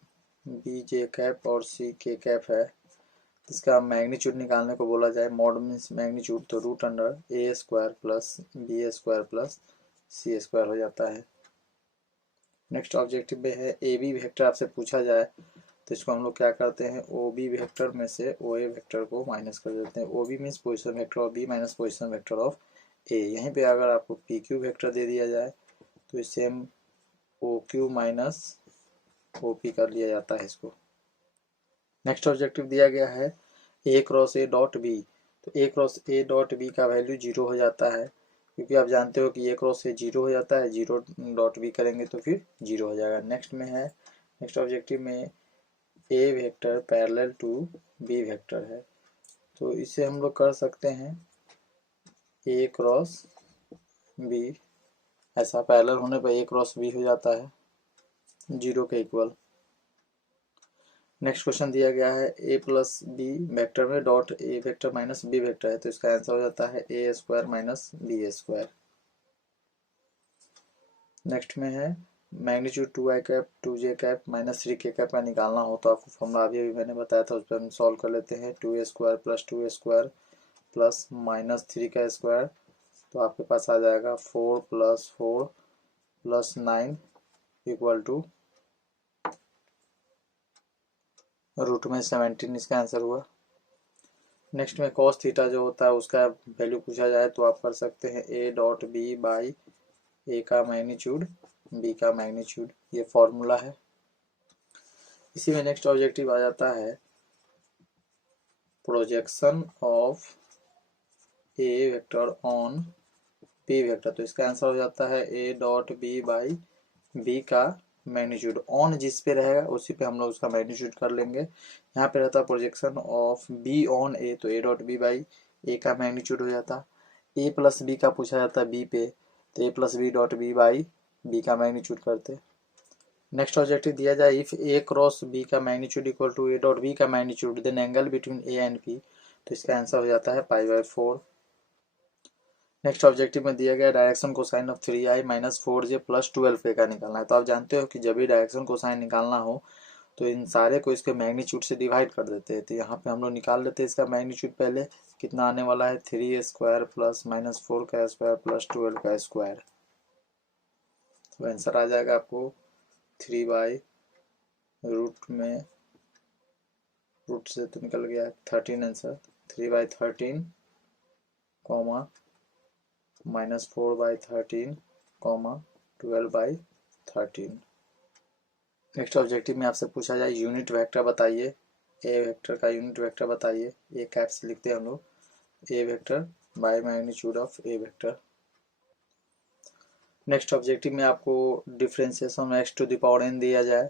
बी जे कैप और सी के कैप है, इसका मैग्नीट्यूड निकालने को बोला जाए, मॉड मीन्स मैग्नीट्यूड, तो root under a² plus b² plus c² हो जाता है। नेक्स्ट ऑब्जेक्टिव में है ए बी वेक्टर आपसे पूछा जाए तो इसको हम लोग क्या करते हैं, ओ बी वेक्टर में से ओ ए वेक्टर को माइनस कर देते हैं। O B means position vector of B minus position vector of A. यहीं पे अगर आपको पी क्यू वेक्टर दे दिया जाए तो इससे हम O Q minus O P कर लिया जाता है इसको। नेक्स्ट ऑब्जेक्टिव दिया गया है ए क्रॉस ए डॉट बी। तो ए क्रॉस ए डॉट बी का वैल्यू 0 हो जाता है, क्योंकि आप जानते हो कि ए क्रॉस ए 0 हो जाता है, 0 डॉट बी करेंगे तो फिर 0 हो जाएगा। नेक्स्ट में है, नेक्स्ट ऑब्जेक्टिव में A vector parallel to B vector है। तो इसे हम लोग कर सकते हैं ए क्रॉस बी, ऐसा पैरेलल होने पर ए क्रॉस बी हो जाता है 0 के इक्वल। नेक्स्ट क्वेश्चन दिया गया है ए प्लस बी वेक्टर में dot A vector minus B vector है, तो इसका आंसर हो जाता है A square minus B square. Next में है magnitude 2i cap 2j cap minus 3k cap का निकालना हो तो आपको फॉर्मूला अभी मैंने बताया था, उस पर हम सॉल्व कर लेते हैं। 2a square plus 2a square plus minus 3 का स्क्वायर, तो आपके पास आ जाएगा 4 plus 4 plus 9 equal to root में 17, इसका आंसर हुआ। नेक्स्ट में कॉस थीटा जो होता है उसका वैल्यू पूछा जाए तो आप कर सकते हैं a dot B by a का मैग्नीट्यूड बी का मैग्नीट्यूड, ये फॉर्मूला है। इसी में नेक्स्ट ऑब्जेक्टिव आ जाता है projection of A vector on b vector, तो इसका आंसर हो जाता है a dot B by B का मैग्नीट्यूड। ऑन जिस पे रहेगा उसी पे हम लोग उसका मैग्नीट्यूड कर लेंगे। यहाँ पे रहता है प्रोजेक्शन ऑफ बी ऑन ए, तो ए डॉट बी बाई ए का मैग्नीट्यूड हो जाता। ए प्लस बी का पूछा जाता है बी पे, तो A plus B dot B by B का मैग्नीट्यूड करते। नेक्स्ट ऑब्जेक्टिव दिया जाए इफ ए क्रॉस बी का magnitude equal to A dot B का magnitude then angle between A and B, तो इसका आंसर हो जाता है π/4। नेक्स्ट ऑब्जेक्टिव में दिया गया direction cosine of 3i minus 4j plus 12k का निकालना है। तो आप जानते हो कि जब भी डायरेक्शन कोसाइन निकालना हो तो इन सारे को इसके मैग्नीट्यूड से डिवाइड कर देते हैं। तो यहाँ पे हम लोग निकाल लेते हैं इसका मैग्नीट्यूड। पहले कितना आने वाला है 3 स्क्वायर प्लस माइनस 4 का स्क्वायर प्लस 12 का स्क्वायर, तो आंसर आ जाएगा आपको 3 बाई रूट में, रूट से तो निकल गया 13 answer, 3 by 13 comma minus 4 by 13 comma 12 by 13। Next objective में आपसे पूछा जाए यूनिट वेक्टर बताइए, ए वेक्टर का यूनिट वेक्टर बताइए। ए कैप से लिखते हैं हम लोग A vector by magnitude of A vector. Next objective में आपको differentiation X to the power N दिया जाए,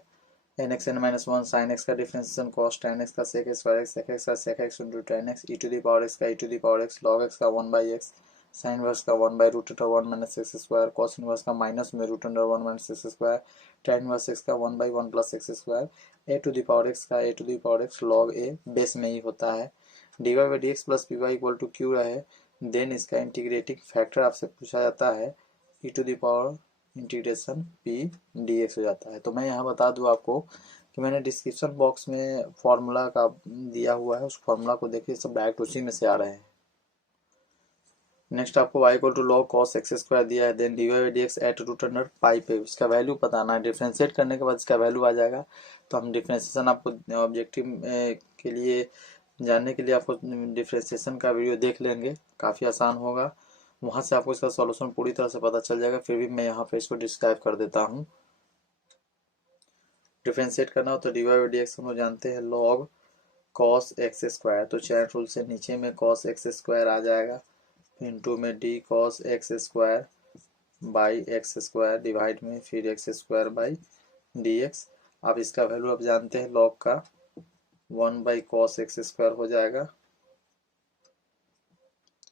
N X N minus 1 sine X का डिफरेंशिएशन कॉस टेन एक्स का sec square X sec X का sec x into tan X E to the power X का E to the power x log X का 1 by X sine inverse का 1 by root under 1 minus x square cos inverse का minus में root under 1 minus x square tan inverse x का 1 by 1 plus x square A to the power X का A to the power x log A base में ही होता है। D Y by D X plus P Y equal to Q रहे then इसका integrating factor आपसे पूछा जाता है E to the power integration P D X हो जाता है। तो मैं यहाँ बता दूँ आपको कि मैंने डिस्क्रिप्शन बॉक्स में फॉर्मूला का दिया हुआ है, उस फॉर्मूला को देखिए सब डायरेक्ट उसी में से आ रहे हैं। नेक्स्ट आपको y equal to log cos X square दिया है then D Y by D x at root under pi पे इसका वैल्यू बताना है। डिफ्रेंशिएट करने के बाद इसका वैल्यू आ जाएगा। तो हम डिफ्रेंशिएशन आपको ऑब्जेक्टिव के लिए जानने के लिए आपको डिफ्रेंशिएशन का वीडियो देख लेंगे, काफ़ी आसान होगा, वहाँ से आपको इसका सॉल्यूशन पूरी तरह से पता चल जाएगा। फिर भी मैं यहाँ पे इसको डिस्क्राइब कर देता हूँ। डिफ्रेंशिएट करना हो तो d Y by D x हम लोग जानते हैं लॉग कॉस एक्स स्क्वायर, तो चैन रूल से नीचे में कॉस एक्स स्क्वायर आ जाएगा इंटू में D cos X square by x square divide में फिर x square by D x. अब इसका वैल्यू आप जानते हैं लॉग का 1 बाई कॉस एक्स स्क्वायर हो जाएगा,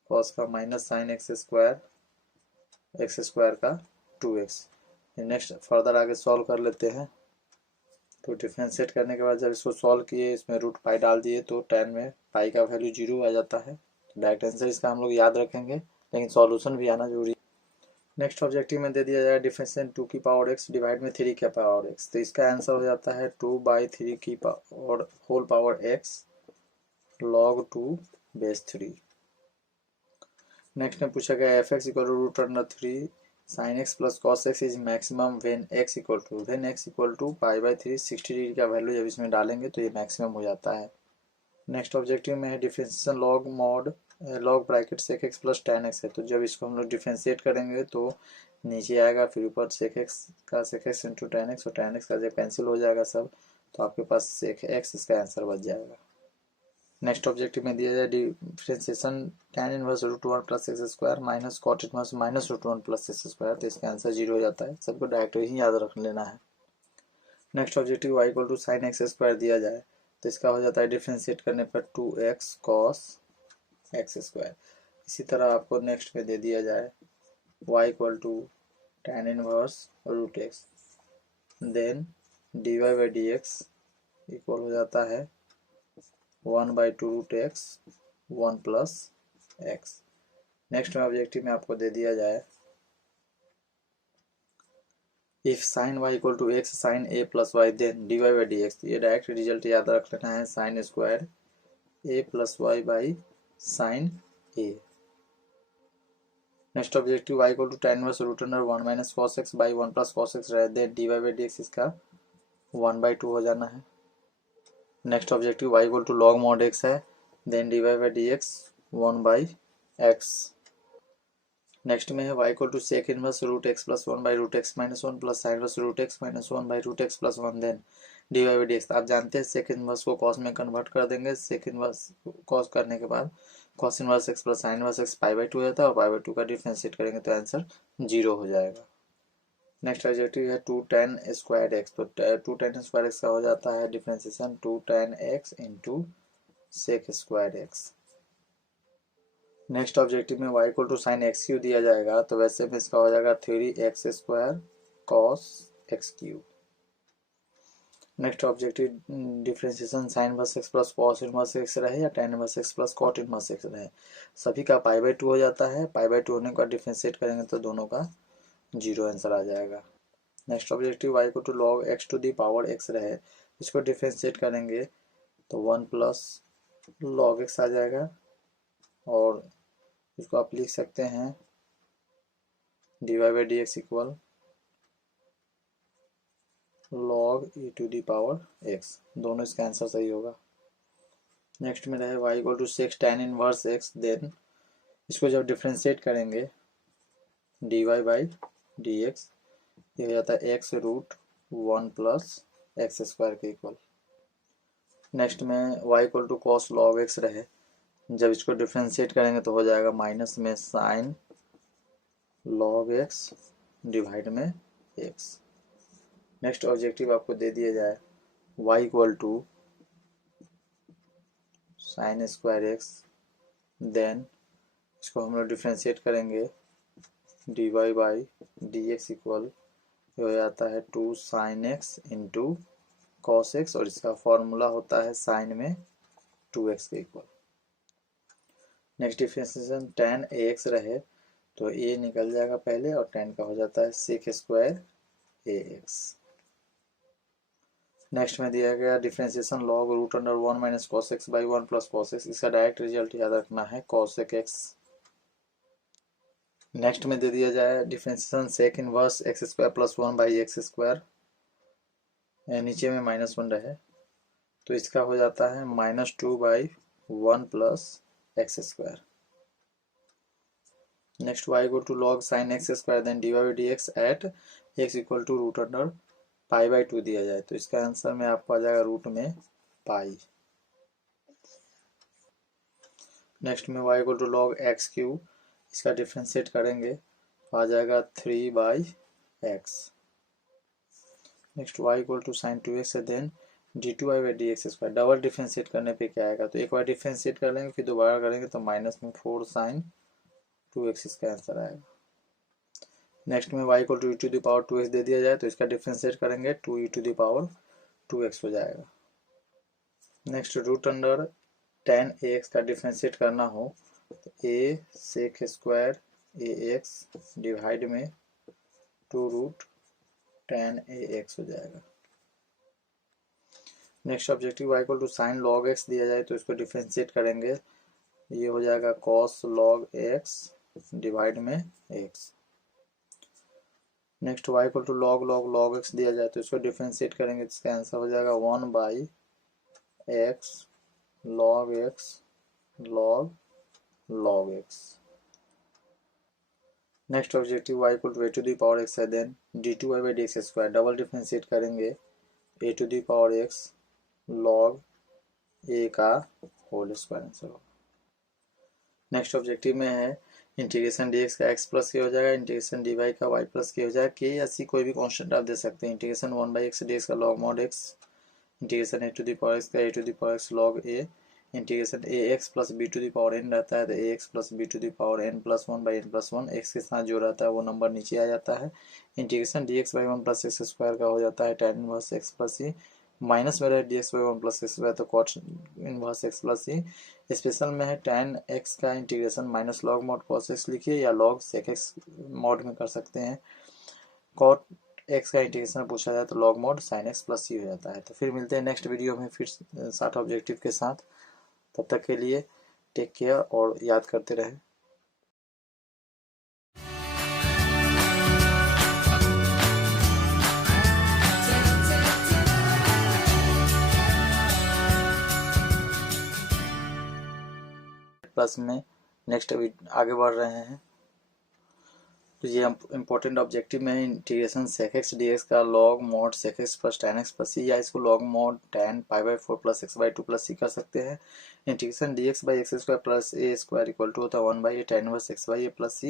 कॉस का माइनस साइन एक्स स्क्वायर का 2x। नेक्स्ट फर्दर आगे सॉल्व कर लेते हैं। तो डिफ्रेंशिएट करने के बाद जब इसको सॉल्व किए इसमें रूट पाई डाल दिए तो टेन में पाई का वैल्यू 0 आ जाता है। डायरेक्ट आंसर इसका हम लोग याद रखेंगे, लेकिन सॉल्यूशन भी आना जरूरी। नेक्स्ट ऑब्जेक्टिव में दे दिया जाएगा डिफरेंशिएशन 2 की पावर एक्स डिवाइड में 3 की पावर एक्स, तो इसका आंसर हो जाता है 2 बाई 3 की power whole power x log 2 base 3। Next में पूछा गया f x equal to root under 3 sine x plus cos x is maximum when x equal to pi by 3 60 degree का वैल्यू जब इसमें डालेंगे तो ये मैक्सिमम हो जाता है। नेक्स्ट ऑब्जेक्टिव में है differentiation log mod log bracket sec x plus tan x है, तो जब इसको हम लोग डिफ्रेंशिएट करेंगे तो नीचे आएगा, फिर ऊपर sec x into tan x, और टेन एक्स का जब कैंसिल हो जाएगा सब तो आपके पास सेक एक्स इसका आंसर बच जाएगा। नेक्स्ट ऑब्जेक्टिव में दिया जाए differentiation tan inverse root one plus x square minus cot inverse minus root one plus x square, तो इसका आंसर 0 हो जाता है। सबको डायरेक्ट ही याद रख लेना है। Next objective y equal to sine x square दिया जाए तो इसका हो जाता है डिफरेंशिएट करने पर 2x कॉस एक्स स्क्वायर। इसी तरह आपको नेक्स्ट में दे दिया जाए y equal to tan inverse root x, then dy by D x equal हो जाता है 1/2 root x 1 plus x. Next में ऑब्जेक्टिव में आपको दे दिया जाए if sine y equal to x sine a plus y then dy by D x, ये डायरेक्ट रिजल्ट याद रख लेना है, sine square a plus Y by sine a. Next objective y equal to tan inverse root under 1 minus cos x by 1 plus cos X रहे, then dy by D x इसका 1/2 हो जाना है। Next objective y equal to log mod X है, then dy by D X 1/x। Next में है y equal to sec inverse root X plus 1 by root X minus 1 plus sine inverse root X minus 1 by root X plus 1, then D Y by D x. आप जानते हैं sec inverse को cos में convert कर देंगे, sec inverse cos करने के बाद cos inverse x plus sine inverse x pi by 2 होता है, और पाई बाई 2 का डिफरेंशिएट करेंगे तो आंसर 0 हो जाएगा। नेक्स्ट ऑब्जेक्टिव है 2 tan स्क्वायर एक्स, तो 2 tan स्क्वायर एक्स का हो जाता है differentiation 2 tan x into sec square x. Next objective में y equal to sine x cube दिया जाएगा तो वैसे में इसका हो जाएगा 3x square cos x cube. Next objective differentiation sine inverse x plus cos inverse x रहे या tan inverse x plus cot inverse x रहे, सभी का पाई बाई 2 हो जाता है। पाई बाई 2 होने के बाद डिफरेंशिएट करेंगे तो दोनों का 0 आंसर आ जाएगा। Next objective y equal to log x to the power x रहे, इसको डिफरेंशिएट करेंगे तो 1 प्लस लॉग एक्स आ जाएगा, और इसको आप लिख सकते हैं dy by D x equal log e to the power x, दोनों इसका आंसर सही होगा। नेक्स्ट में रहे y equal to sec tan inverse x, then इसको जब डिफ्रेंशिएट करेंगे dy बाई डी एक्स, ये हो जाता है x root 1 plus x square के इक्वल। नेक्स्ट में y equal to cos log x रहे, जब इसको डिफ्रेंशिएट करेंगे तो हो जाएगा माइनस में साइन लॉग एक्स डिवाइड में x। नेक्स्ट ऑब्जेक्टिव आपको दे दिया जाए y equal to sine square x, then इसको हम लोग डिफ्रेंशिएट करेंगे dy by D x equal हो जाता है 2 sine x into cos x, और इसका फॉर्मूला होता है साइन में 2x के equal. Next differentiation tan ax रहे तो a निकल जाएगा पहले, और tan का हो जाता है सेक स्क्वायर ax। नेक्स्ट में दिया गया differentiation log root under 1 minus cos x by 1 plus cos x, इसका डायरेक्ट रिजल्ट याद रखना है कॉसेक एक्स। नेक्स्ट में दे दिया जाए differentiation sec inverse x square plus 1 by x square, नीचे में -1 रहे तो इसका हो जाता है -2 by 1 plus x square. Next y equal to log sine x square then dy by D x at x equal to root under pi by 2 दिया जाए तो इसका आंसर में आपको आ जाएगा रूट में पाई। नेक्स्ट में y equal to log X cube, इसका डिफ्रेंशिएट करेंगे तो आ जाएगा 3 by X. Next y equal to sine 2x है, देन डी2 Y by D X square, double differentiate करने पे क्या आएगा, तो एक बार डिफ्रेंशिएट कर लेंगे फिर दोबारा करेंगे तो माइनस में 4 साइन 2x इसका आंसर आएगा। नेक्स्ट में y equal to e to the power 2x दे दिया जाए तो इसका डिफ्रेंशिएट करेंगे 2 ई टू द पावर 2x हो जाएगा। Next root under tan ax का डिफ्रेंशिएट करना हो तो a sec square ax divide में 2 रूट tan ax हो जाएगा। Next objective y equal to sine log x दिया जाए तो इसको डिफ्रेंशिएट करेंगे, ये हो जाएगा cos log x डिवाइड में x। Next y equal to log log log x दिया जाए तो इसको डिफ्रेंशिएट करेंगे, इसका आंसर हो जाएगा 1/x log x log x। Next objective y equal to a to the power x है, देन d2y/dx², डबल डिफ्रेंशिएट करेंगे a to the power x log a का होल स्क्वायर आंसर होगा। Next objective में है integration dx का x plus के हो जाएगा, इंटीग्रेशन dy का y प्लस के हो जाएगा, k या c कोई भी कांस्टेंट आप दे सकते हैं। इंटीग्रेशन 1/x dx का log mod x, integration a to the power x का a to the power x log a, integration ax plus b to the power n रहता है तो ax plus b to the power n plus 1/n+1, x के साथ जो रहता है वो नंबर नीचे आ जाता है। Integration dx/1 plus x square का हो जाता है tan inverse x plus c, minus में रहे dx/1 प्लस एक्स स्क्वायर तो cot inverse x plus c। Special में है tan x का integration minus log mod cos x लिखिए या log sec x मॉड में कर सकते हैं। cot x का इंटीग्रेशन पूछा जाए तो log mod sin x plus c हो जाता है। तो फिर मिलते हैं नेक्स्ट वीडियो में फिर 60 ऑब्जेक्टिव के साथ। तब तक के लिए टेक केयर और याद करते रहें। प्लस में नेक्स्ट आगे बढ़ रहे हैं तो ये इंपॉर्टेंट ऑब्जेक्टिव में इंटीग्रेशन sec x dx का log mod sec x plus tan x plus c, या इसको log mod tan π/4 plus x/2 plus c कर सकते हैं। Integration dx/x² plus a² equal to होता है 1/a tan inverse x/a plus c,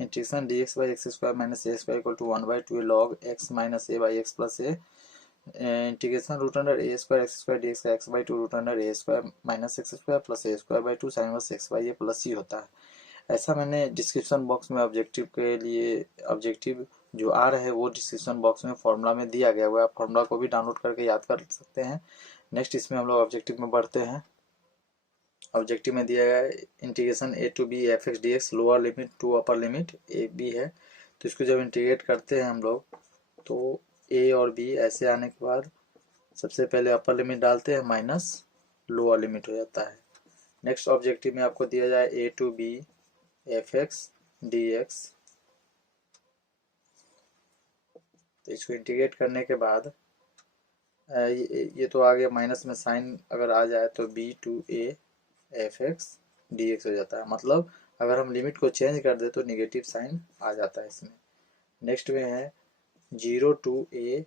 integration dx/x² minus a² equal to 1/2 log x minus a/x plus a, integration √a² x² dx का x/2 √a² minus x² plus a²/2 sin inverse x/a plus c होता है। ऐसा मैंने description box में objective के लिए objective जो आ रहे हैं वो डिस्क्रिप्शन बॉक्स में फॉर्मूला में दिया गया हुआ है, आप फॉर्मूला को भी डाउनलोड करके याद कर सकते हैं। नेक्स्ट इसमें हम लोग ऑब्जेक्टिव में बढ़ते हैं। ऑब्जेक्टिव में दिया गया है integration a to b f(x) dx lower limit to upper limit a b है, तो इसको जब इंटीग्रेट करते हैं हम लोग तो a और b ऐसे आने के बाद सबसे पहले अपर लिमिट डालते हैं माइनस लोअर लिमिट हो जाता है। नेक्स्ट ऑब्जेक्टिव में आपको दिया जाए a to b f(x) dx, तो इसको इंटीग्रेट करने के बाद ये तो आ गया माइनस में साइन अगर आ जाए तो b to a f(x) dx हो जाता है, मतलब अगर हम लिमिट को चेंज कर दे तो निगेटिव साइन आ जाता है इसमें। नेक्स्ट में है 0 टू a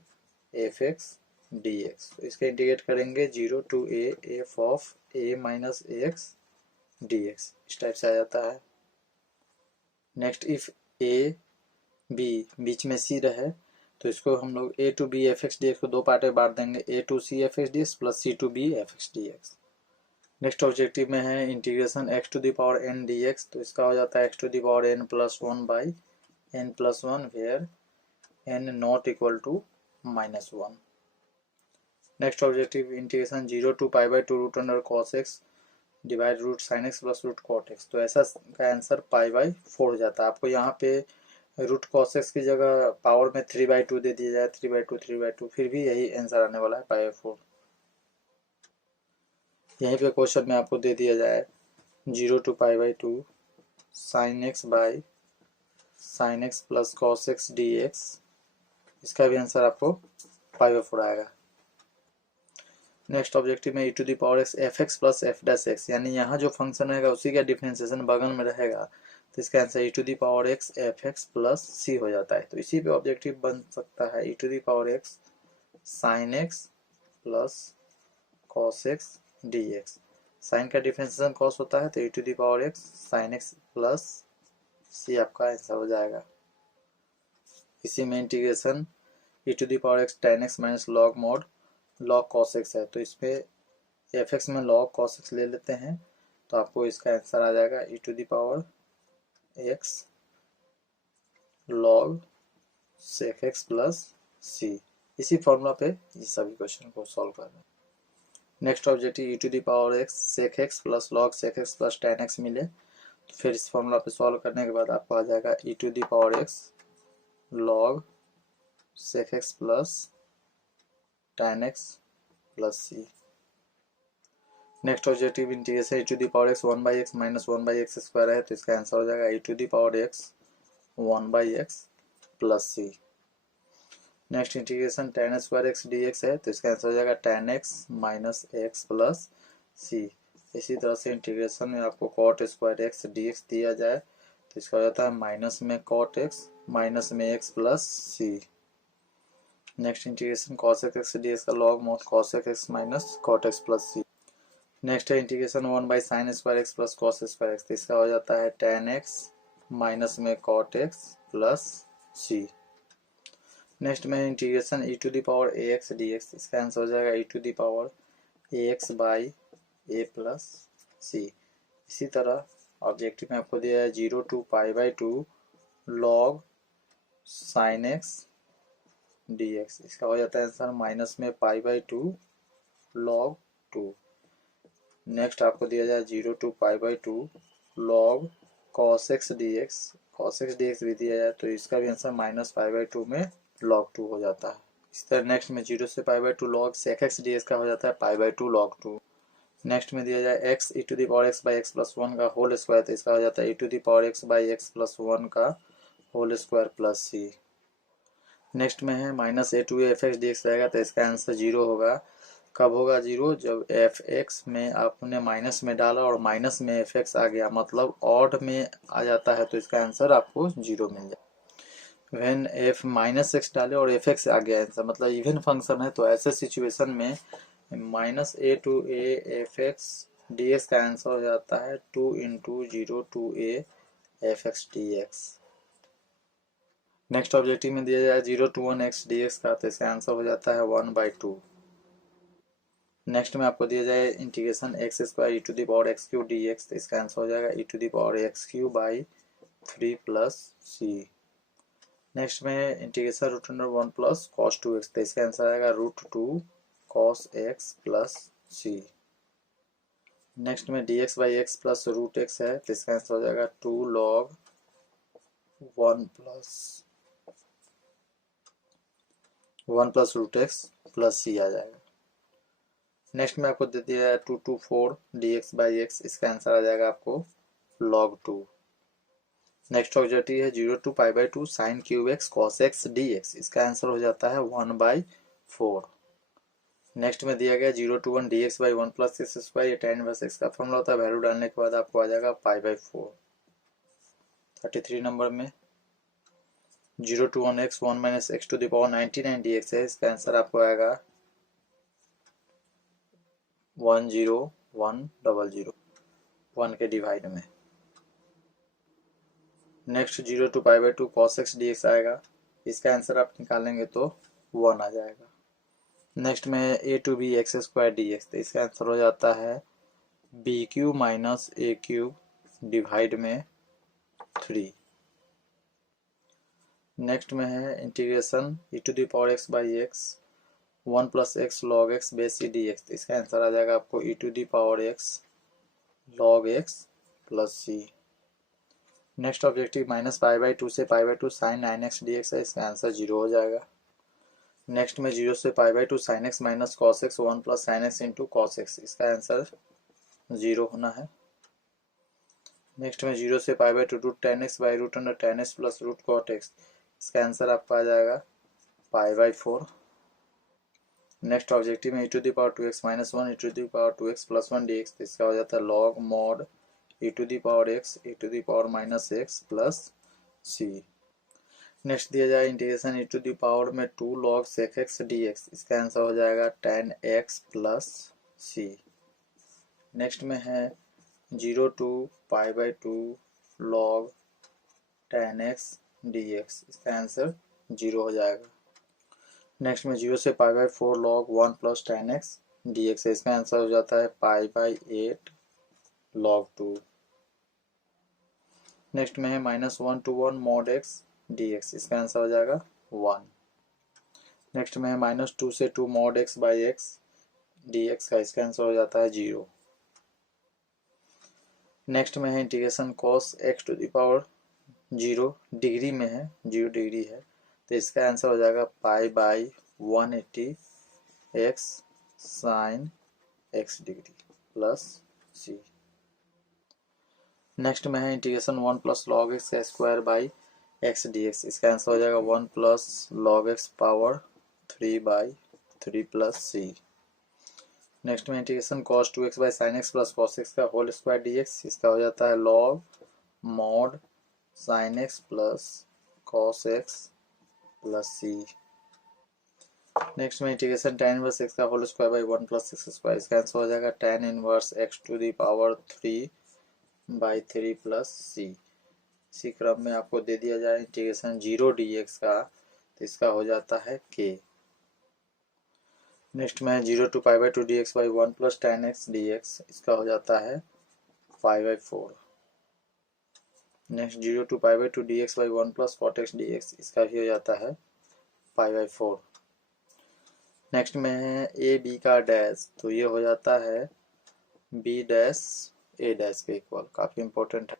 f(x) dx, तो इसका इंटीग्रेट करेंगे 0 to a f of a minus ax dx, इस टाइप से आ जाता है। नेक्स्ट इफ a b बीच में c रहे तो इसको हम लोग a to b f(x) dx को दो पार्ट में बांट देंगे, a to c f(x) dx plus c to b f(x) dx। Next objective में है integration x to the power n dx, तो इसका हो जाता है x to the power n plus 1/n+1 where n not equal to -1। Next objective integration 0 to π/2 √cos x divide √sin x plus √cot x, तो ऐसा का answer π/4 हो जाता है। आपको यहाँ पे √cos x की जगह पावर में 3/2 दे दिया जाए, 3/2 फिर भी यही आंसर आने वाला है π/4। यहीं पे क्वेश्चन में आपको दे दिया जाए 0 to π/2 sin x by sin x plus cos x dx, इसका भी आंसर आपको π/4 आएगा। नेक्स्ट ऑब्जेक्टिव में e to the power x f(x) plus f'(x), यानी यहाँ जो फंक्शन रहेगा उसी का डिफरेंशिएशन बगल में रहेगा, तो इसका answer e to the power x f(x) plus c हो जाता है। तो इसी पे ऑब्जेक्टिव बन सकता है e to the power x sin x plus cos x dx, sine का डिफरेंशिएशन cos होता है तो e to the power x sin x plus c आपका आंसर हो जाएगा। इसी में integration e to the power x tan x minus log mod log cos x है, तो इसमें f(x) में log cos x ले लेते हैं तो आपको इसका आंसर आ जाएगा e to the power x log sec x plus c। इसी फॉर्मूला पे ये सभी क्वेश्चन को सॉल्व कर रहे हैं। Next objective e to the power x sec x plus log sec x plus tan x मिले, तो फिर इस फॉर्मूला पे सॉल्व करने के बाद आपको आ जाएगा e to the power x log sec x plus tan x plus c। Next objective integration e to the power x 1/x minus 1/x² है, तो इसका आंसर हो जाएगा e to the power x 1/x plus c। Next integration tan square X D X है, तो इसका answer हो जाएगा tan x minus X plus सी। इसी तरह से इंटीग्रेशन में आपको cot square X D x दिया जाए तो इसका हो जाता है माइनस में cot x माइनस में x प्लस सी। Next integration cos x D x का log mod cos x minus cot x plus सी। नेक्स्ट है integration 1/sin square X plus cos square X, तो इसका हो जाता है tan x माइनस में cot x plus सी। Next में integration e to the power A X D x, इसका answer हो जाएगा e to the power A X by A plus सी। इसी तरह ऑब्जेक्टिव में आपको दिया है 0 to π/2 log sin x dx, इसका हो जाता है आंसर माइनस में π/2 log 2। नेक्स्ट आपको दिया जाए 0 to π/2 log cos x dx, cos x dx भी दिया जाए तो इसका भी आंसर माइनस π/2 में log 2 हो जाता है। इस तरह नेक्स्ट में 0 से π/2 log sec x dx का हो जाता है π/2 log 2। नेक्स्ट में दिया जाए x e to the power x by x plus 1 का होल स्क्वायर, तो इसका हो जाता है e to the power x by x plus 1 का होल स्क्वायर प्लस सी। नेक्स्ट में है minus a to F x D x रहेगा, तो इसका आंसर 0 होगा। कब होगा 0? जब एफ एक्स में आपने माइनस में डाला और माइनस में एफ एक्स आ गया, मतलब ऑड में आ जाता है, तो इसका आंसर आपको 0 मिल जाए। व्हेन एफ माइनस एक्स डाले और एफ एक्स आ गया आंसर, मतलब इवन फंक्शन है, तो ऐसे सिचुएशन में minus a to a f x D x का आंसर हो जाता है 2 into 0 to a f x D x. Next objective में दिया जाए 0 टू 1 एक्स डी एक्स का, तो इसका आंसर हो जाता है 1/2। नेक्स्ट में आपको दिया जाए integration X square E to the power X cube D X, तो इसका आंसर हो जाएगा E to the power X cube by 3 plus C. Next में integration root under 1 plus cos 2x, तो इसका आंसर आएगा √2 cos x प्लस सी। Next में dx by x plus √x है, तो इसका आंसर हो जाएगा 2 log 1 प्लस √x प्लस सी आ जाएगा। नेक्स्ट में आपको दे दिया है 2 to 4 dx बाई एक्स, इसका आंसर आ जाएगा आपको log 2। नेक्स्ट ऑब्जेक्टिव है 0 to π/2 sin cube X cos x dx, इसका आंसर हो जाता है 1/4। नेक्स्ट में दिया गया 0 to 1 dx by 1 plus x square, ये tan इनवर्स x का फॉर्मूला होता है, वैल्यू डालने के बाद आपको आ जाएगा π/4। 33 नंबर में 0 to 1 x 1 minus x to the power 99 dx है, इसका आंसर आपको आएगा 10100 1 के डिवाइड में। Next 0 to π/2 cos x dx आएगा, इसका आंसर आप निकालेंगे तो 1 आ जाएगा। नेक्स्ट में A to B X square D X, तो इसका आंसर हो जाता है B cube minus A cube divide में 3। नेक्स्ट में है integration E to the power X by X 1 plus X log X base C D X, तो इसका आंसर आ जाएगा आपको E to the power x log X plus C. Next objective minus π/2 से π/2 sin 9x dx है, इसका answer 0 हो जाएगा। नेक्स्ट में 0 से π/2 sin x minus cos x 1 plus sin x into cos x, इसका आंसर 0 होना है। नेक्स्ट में 0 से π/2 root tan x by root under tan x plus root cot x, इसका आंसर आपका आ जाएगा π/4। नेक्स्ट ऑब्जेक्टिव में e to the power 2x minus 1 e to the power 2x plus 1 dx, तो इसका हो जाता है log mod e to the power x e to the power minus x plus c। नेक्स्ट दिया जाए integration e to the power में 2 log sec x dx, इसका आंसर हो जाएगा tan x plus c। Next में है 0 to π/2 log tan x dx, इसका आंसर 0 हो जाएगा। नेक्स्ट में 0 से π/4 log 1 plus tan x dx है, इसका आंसर हो जाता है π/8 log 2। नेक्स्ट में है -1 to 1 mod x dx, इसका आंसर हो जाएगा 1। नेक्स्ट में है -2 से 2 mod x by x dx का, इसका आंसर हो जाता है 0। नेक्स्ट में है integration cos x to the power 0 degree में है, 0 डिग्री है, तो इसका आंसर हो जाएगा π/180 x sin x degree plus c। Next में है इंटीग्रेशन 1 प्लस log x का square by x D x, इसका आंसर हो जाएगा 1 plus log x power 3/3 plus सी। नेक्स्ट में integration cos 2x by sine x plus cos x का whole square D x, इसका हो जाता है log mod sine x plus cos x plus सी। Next में इंटीग्रेशन tan इनवर्स एक्स का whole square by 1 plus x square, इसका answer हो जाएगा tan inverse x to the power 3/3 plus सी। इसी क्रम में आपको दे दिया जाए इंटीग्रेशन 0 dx का, तो इसका हो जाता है k। नेक्स्ट में 0 to π/2 dx by 1 plus tan x dx, इसका हो जाता है 5/4। Next 0 to π/2 dx by 1 plus cot x dx, इसका भी हो जाता है 5/4। नेक्स्ट में है ए बी का डैश, तो ये हो जाता है बी डैश ए डैश के इक्वल, काफ़ी इंपॉर्टेंट है।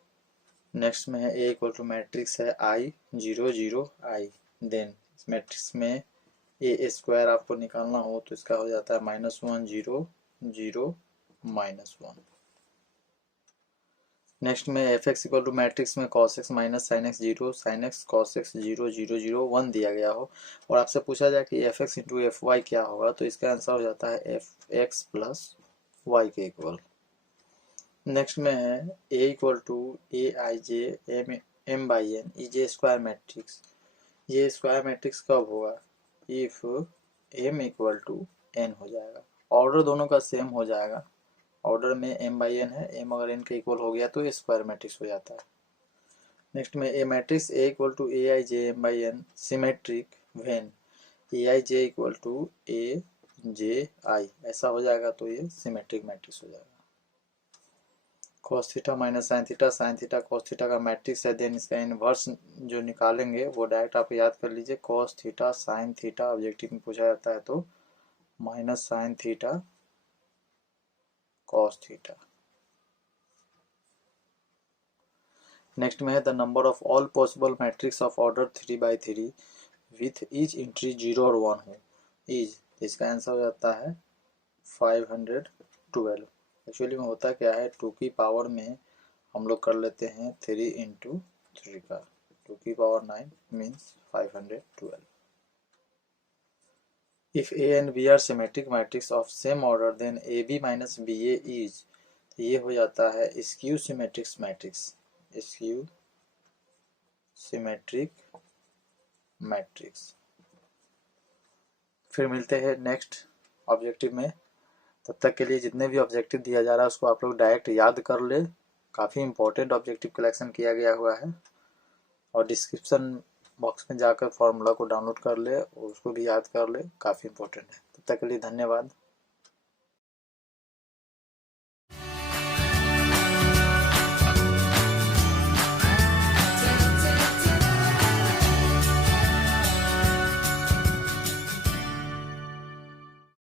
नेक्स्ट में है ए इक्वल टू मैट्रिक्स है आई 0 0 आई, देन इस मैट्रिक्स में ए स्क्वायर आपको निकालना हो तो इसका हो जाता है -1 0 0 -1। नेक्स्ट में f x equal to matrix में cos x minus sine x 0 sine x cos x 0 0 0 1 दिया गया हो और आपसे पूछा जाए कि f x into f y क्या होगा, तो इसका आंसर हो जाता है एफ एक्स प्लस वाई के इक्वल। नेक्स्ट में है a equal to a i j m by n e j square matrix, ये स्क्वायर मैट्रिक्स कब होगा, if m equal to n हो जाएगा, ऑर्डर दोनों का सेम हो जाएगा, ऑर्डर में m बाई एन है, m अगर n के इक्वल हो गया तो स्क्वायर मैट्रिक्स हो जाता है। नेक्स्ट में a matrix a equal to a i j m by n symmetric when a i j equal to a j i, ऐसा हो जाएगा तो ये सिमेट्रिक मैट्रिक्स हो जाएगा। Cos theta minus sine theta cos theta का matrix है, then इसका इनवर्स जो निकालेंगे वो डायरेक्ट आप याद कर लीजिए, cos theta sine theta objective में पूछा जाता है तो minus sine theta cos theta. Next में है the number of all possible matrix of order 3/3 with each entry 0 और 1 हो इज, इसका आंसर हो जाता है 512। एक्चुअली में होता क्या है, 2 की पावर में हम लोग कर लेते हैं 3 इंटू 3 का, 2 की power 9 means 512। If A and B are symmetric matrix of same order then A B minus B A is, ये हो जाता है skew symmetric matrix, skew symmetric matrix. फिर मिलते हैं नेक्स्ट ऑब्जेक्टिव में, तब तक के लिए जितने भी ऑब्जेक्टिव दिया जा रहा है उसको आप लोग डायरेक्ट याद कर ले, काफ़ी इंपॉर्टेंट ऑब्जेक्टिव कलेक्शन किया गया हुआ है, और डिस्क्रिप्शन बॉक्स में जाकर फॉर्मूला को डाउनलोड कर ले और उसको भी याद कर ले, काफ़ी इंपॉर्टेंट है। तब तक के लिए धन्यवाद।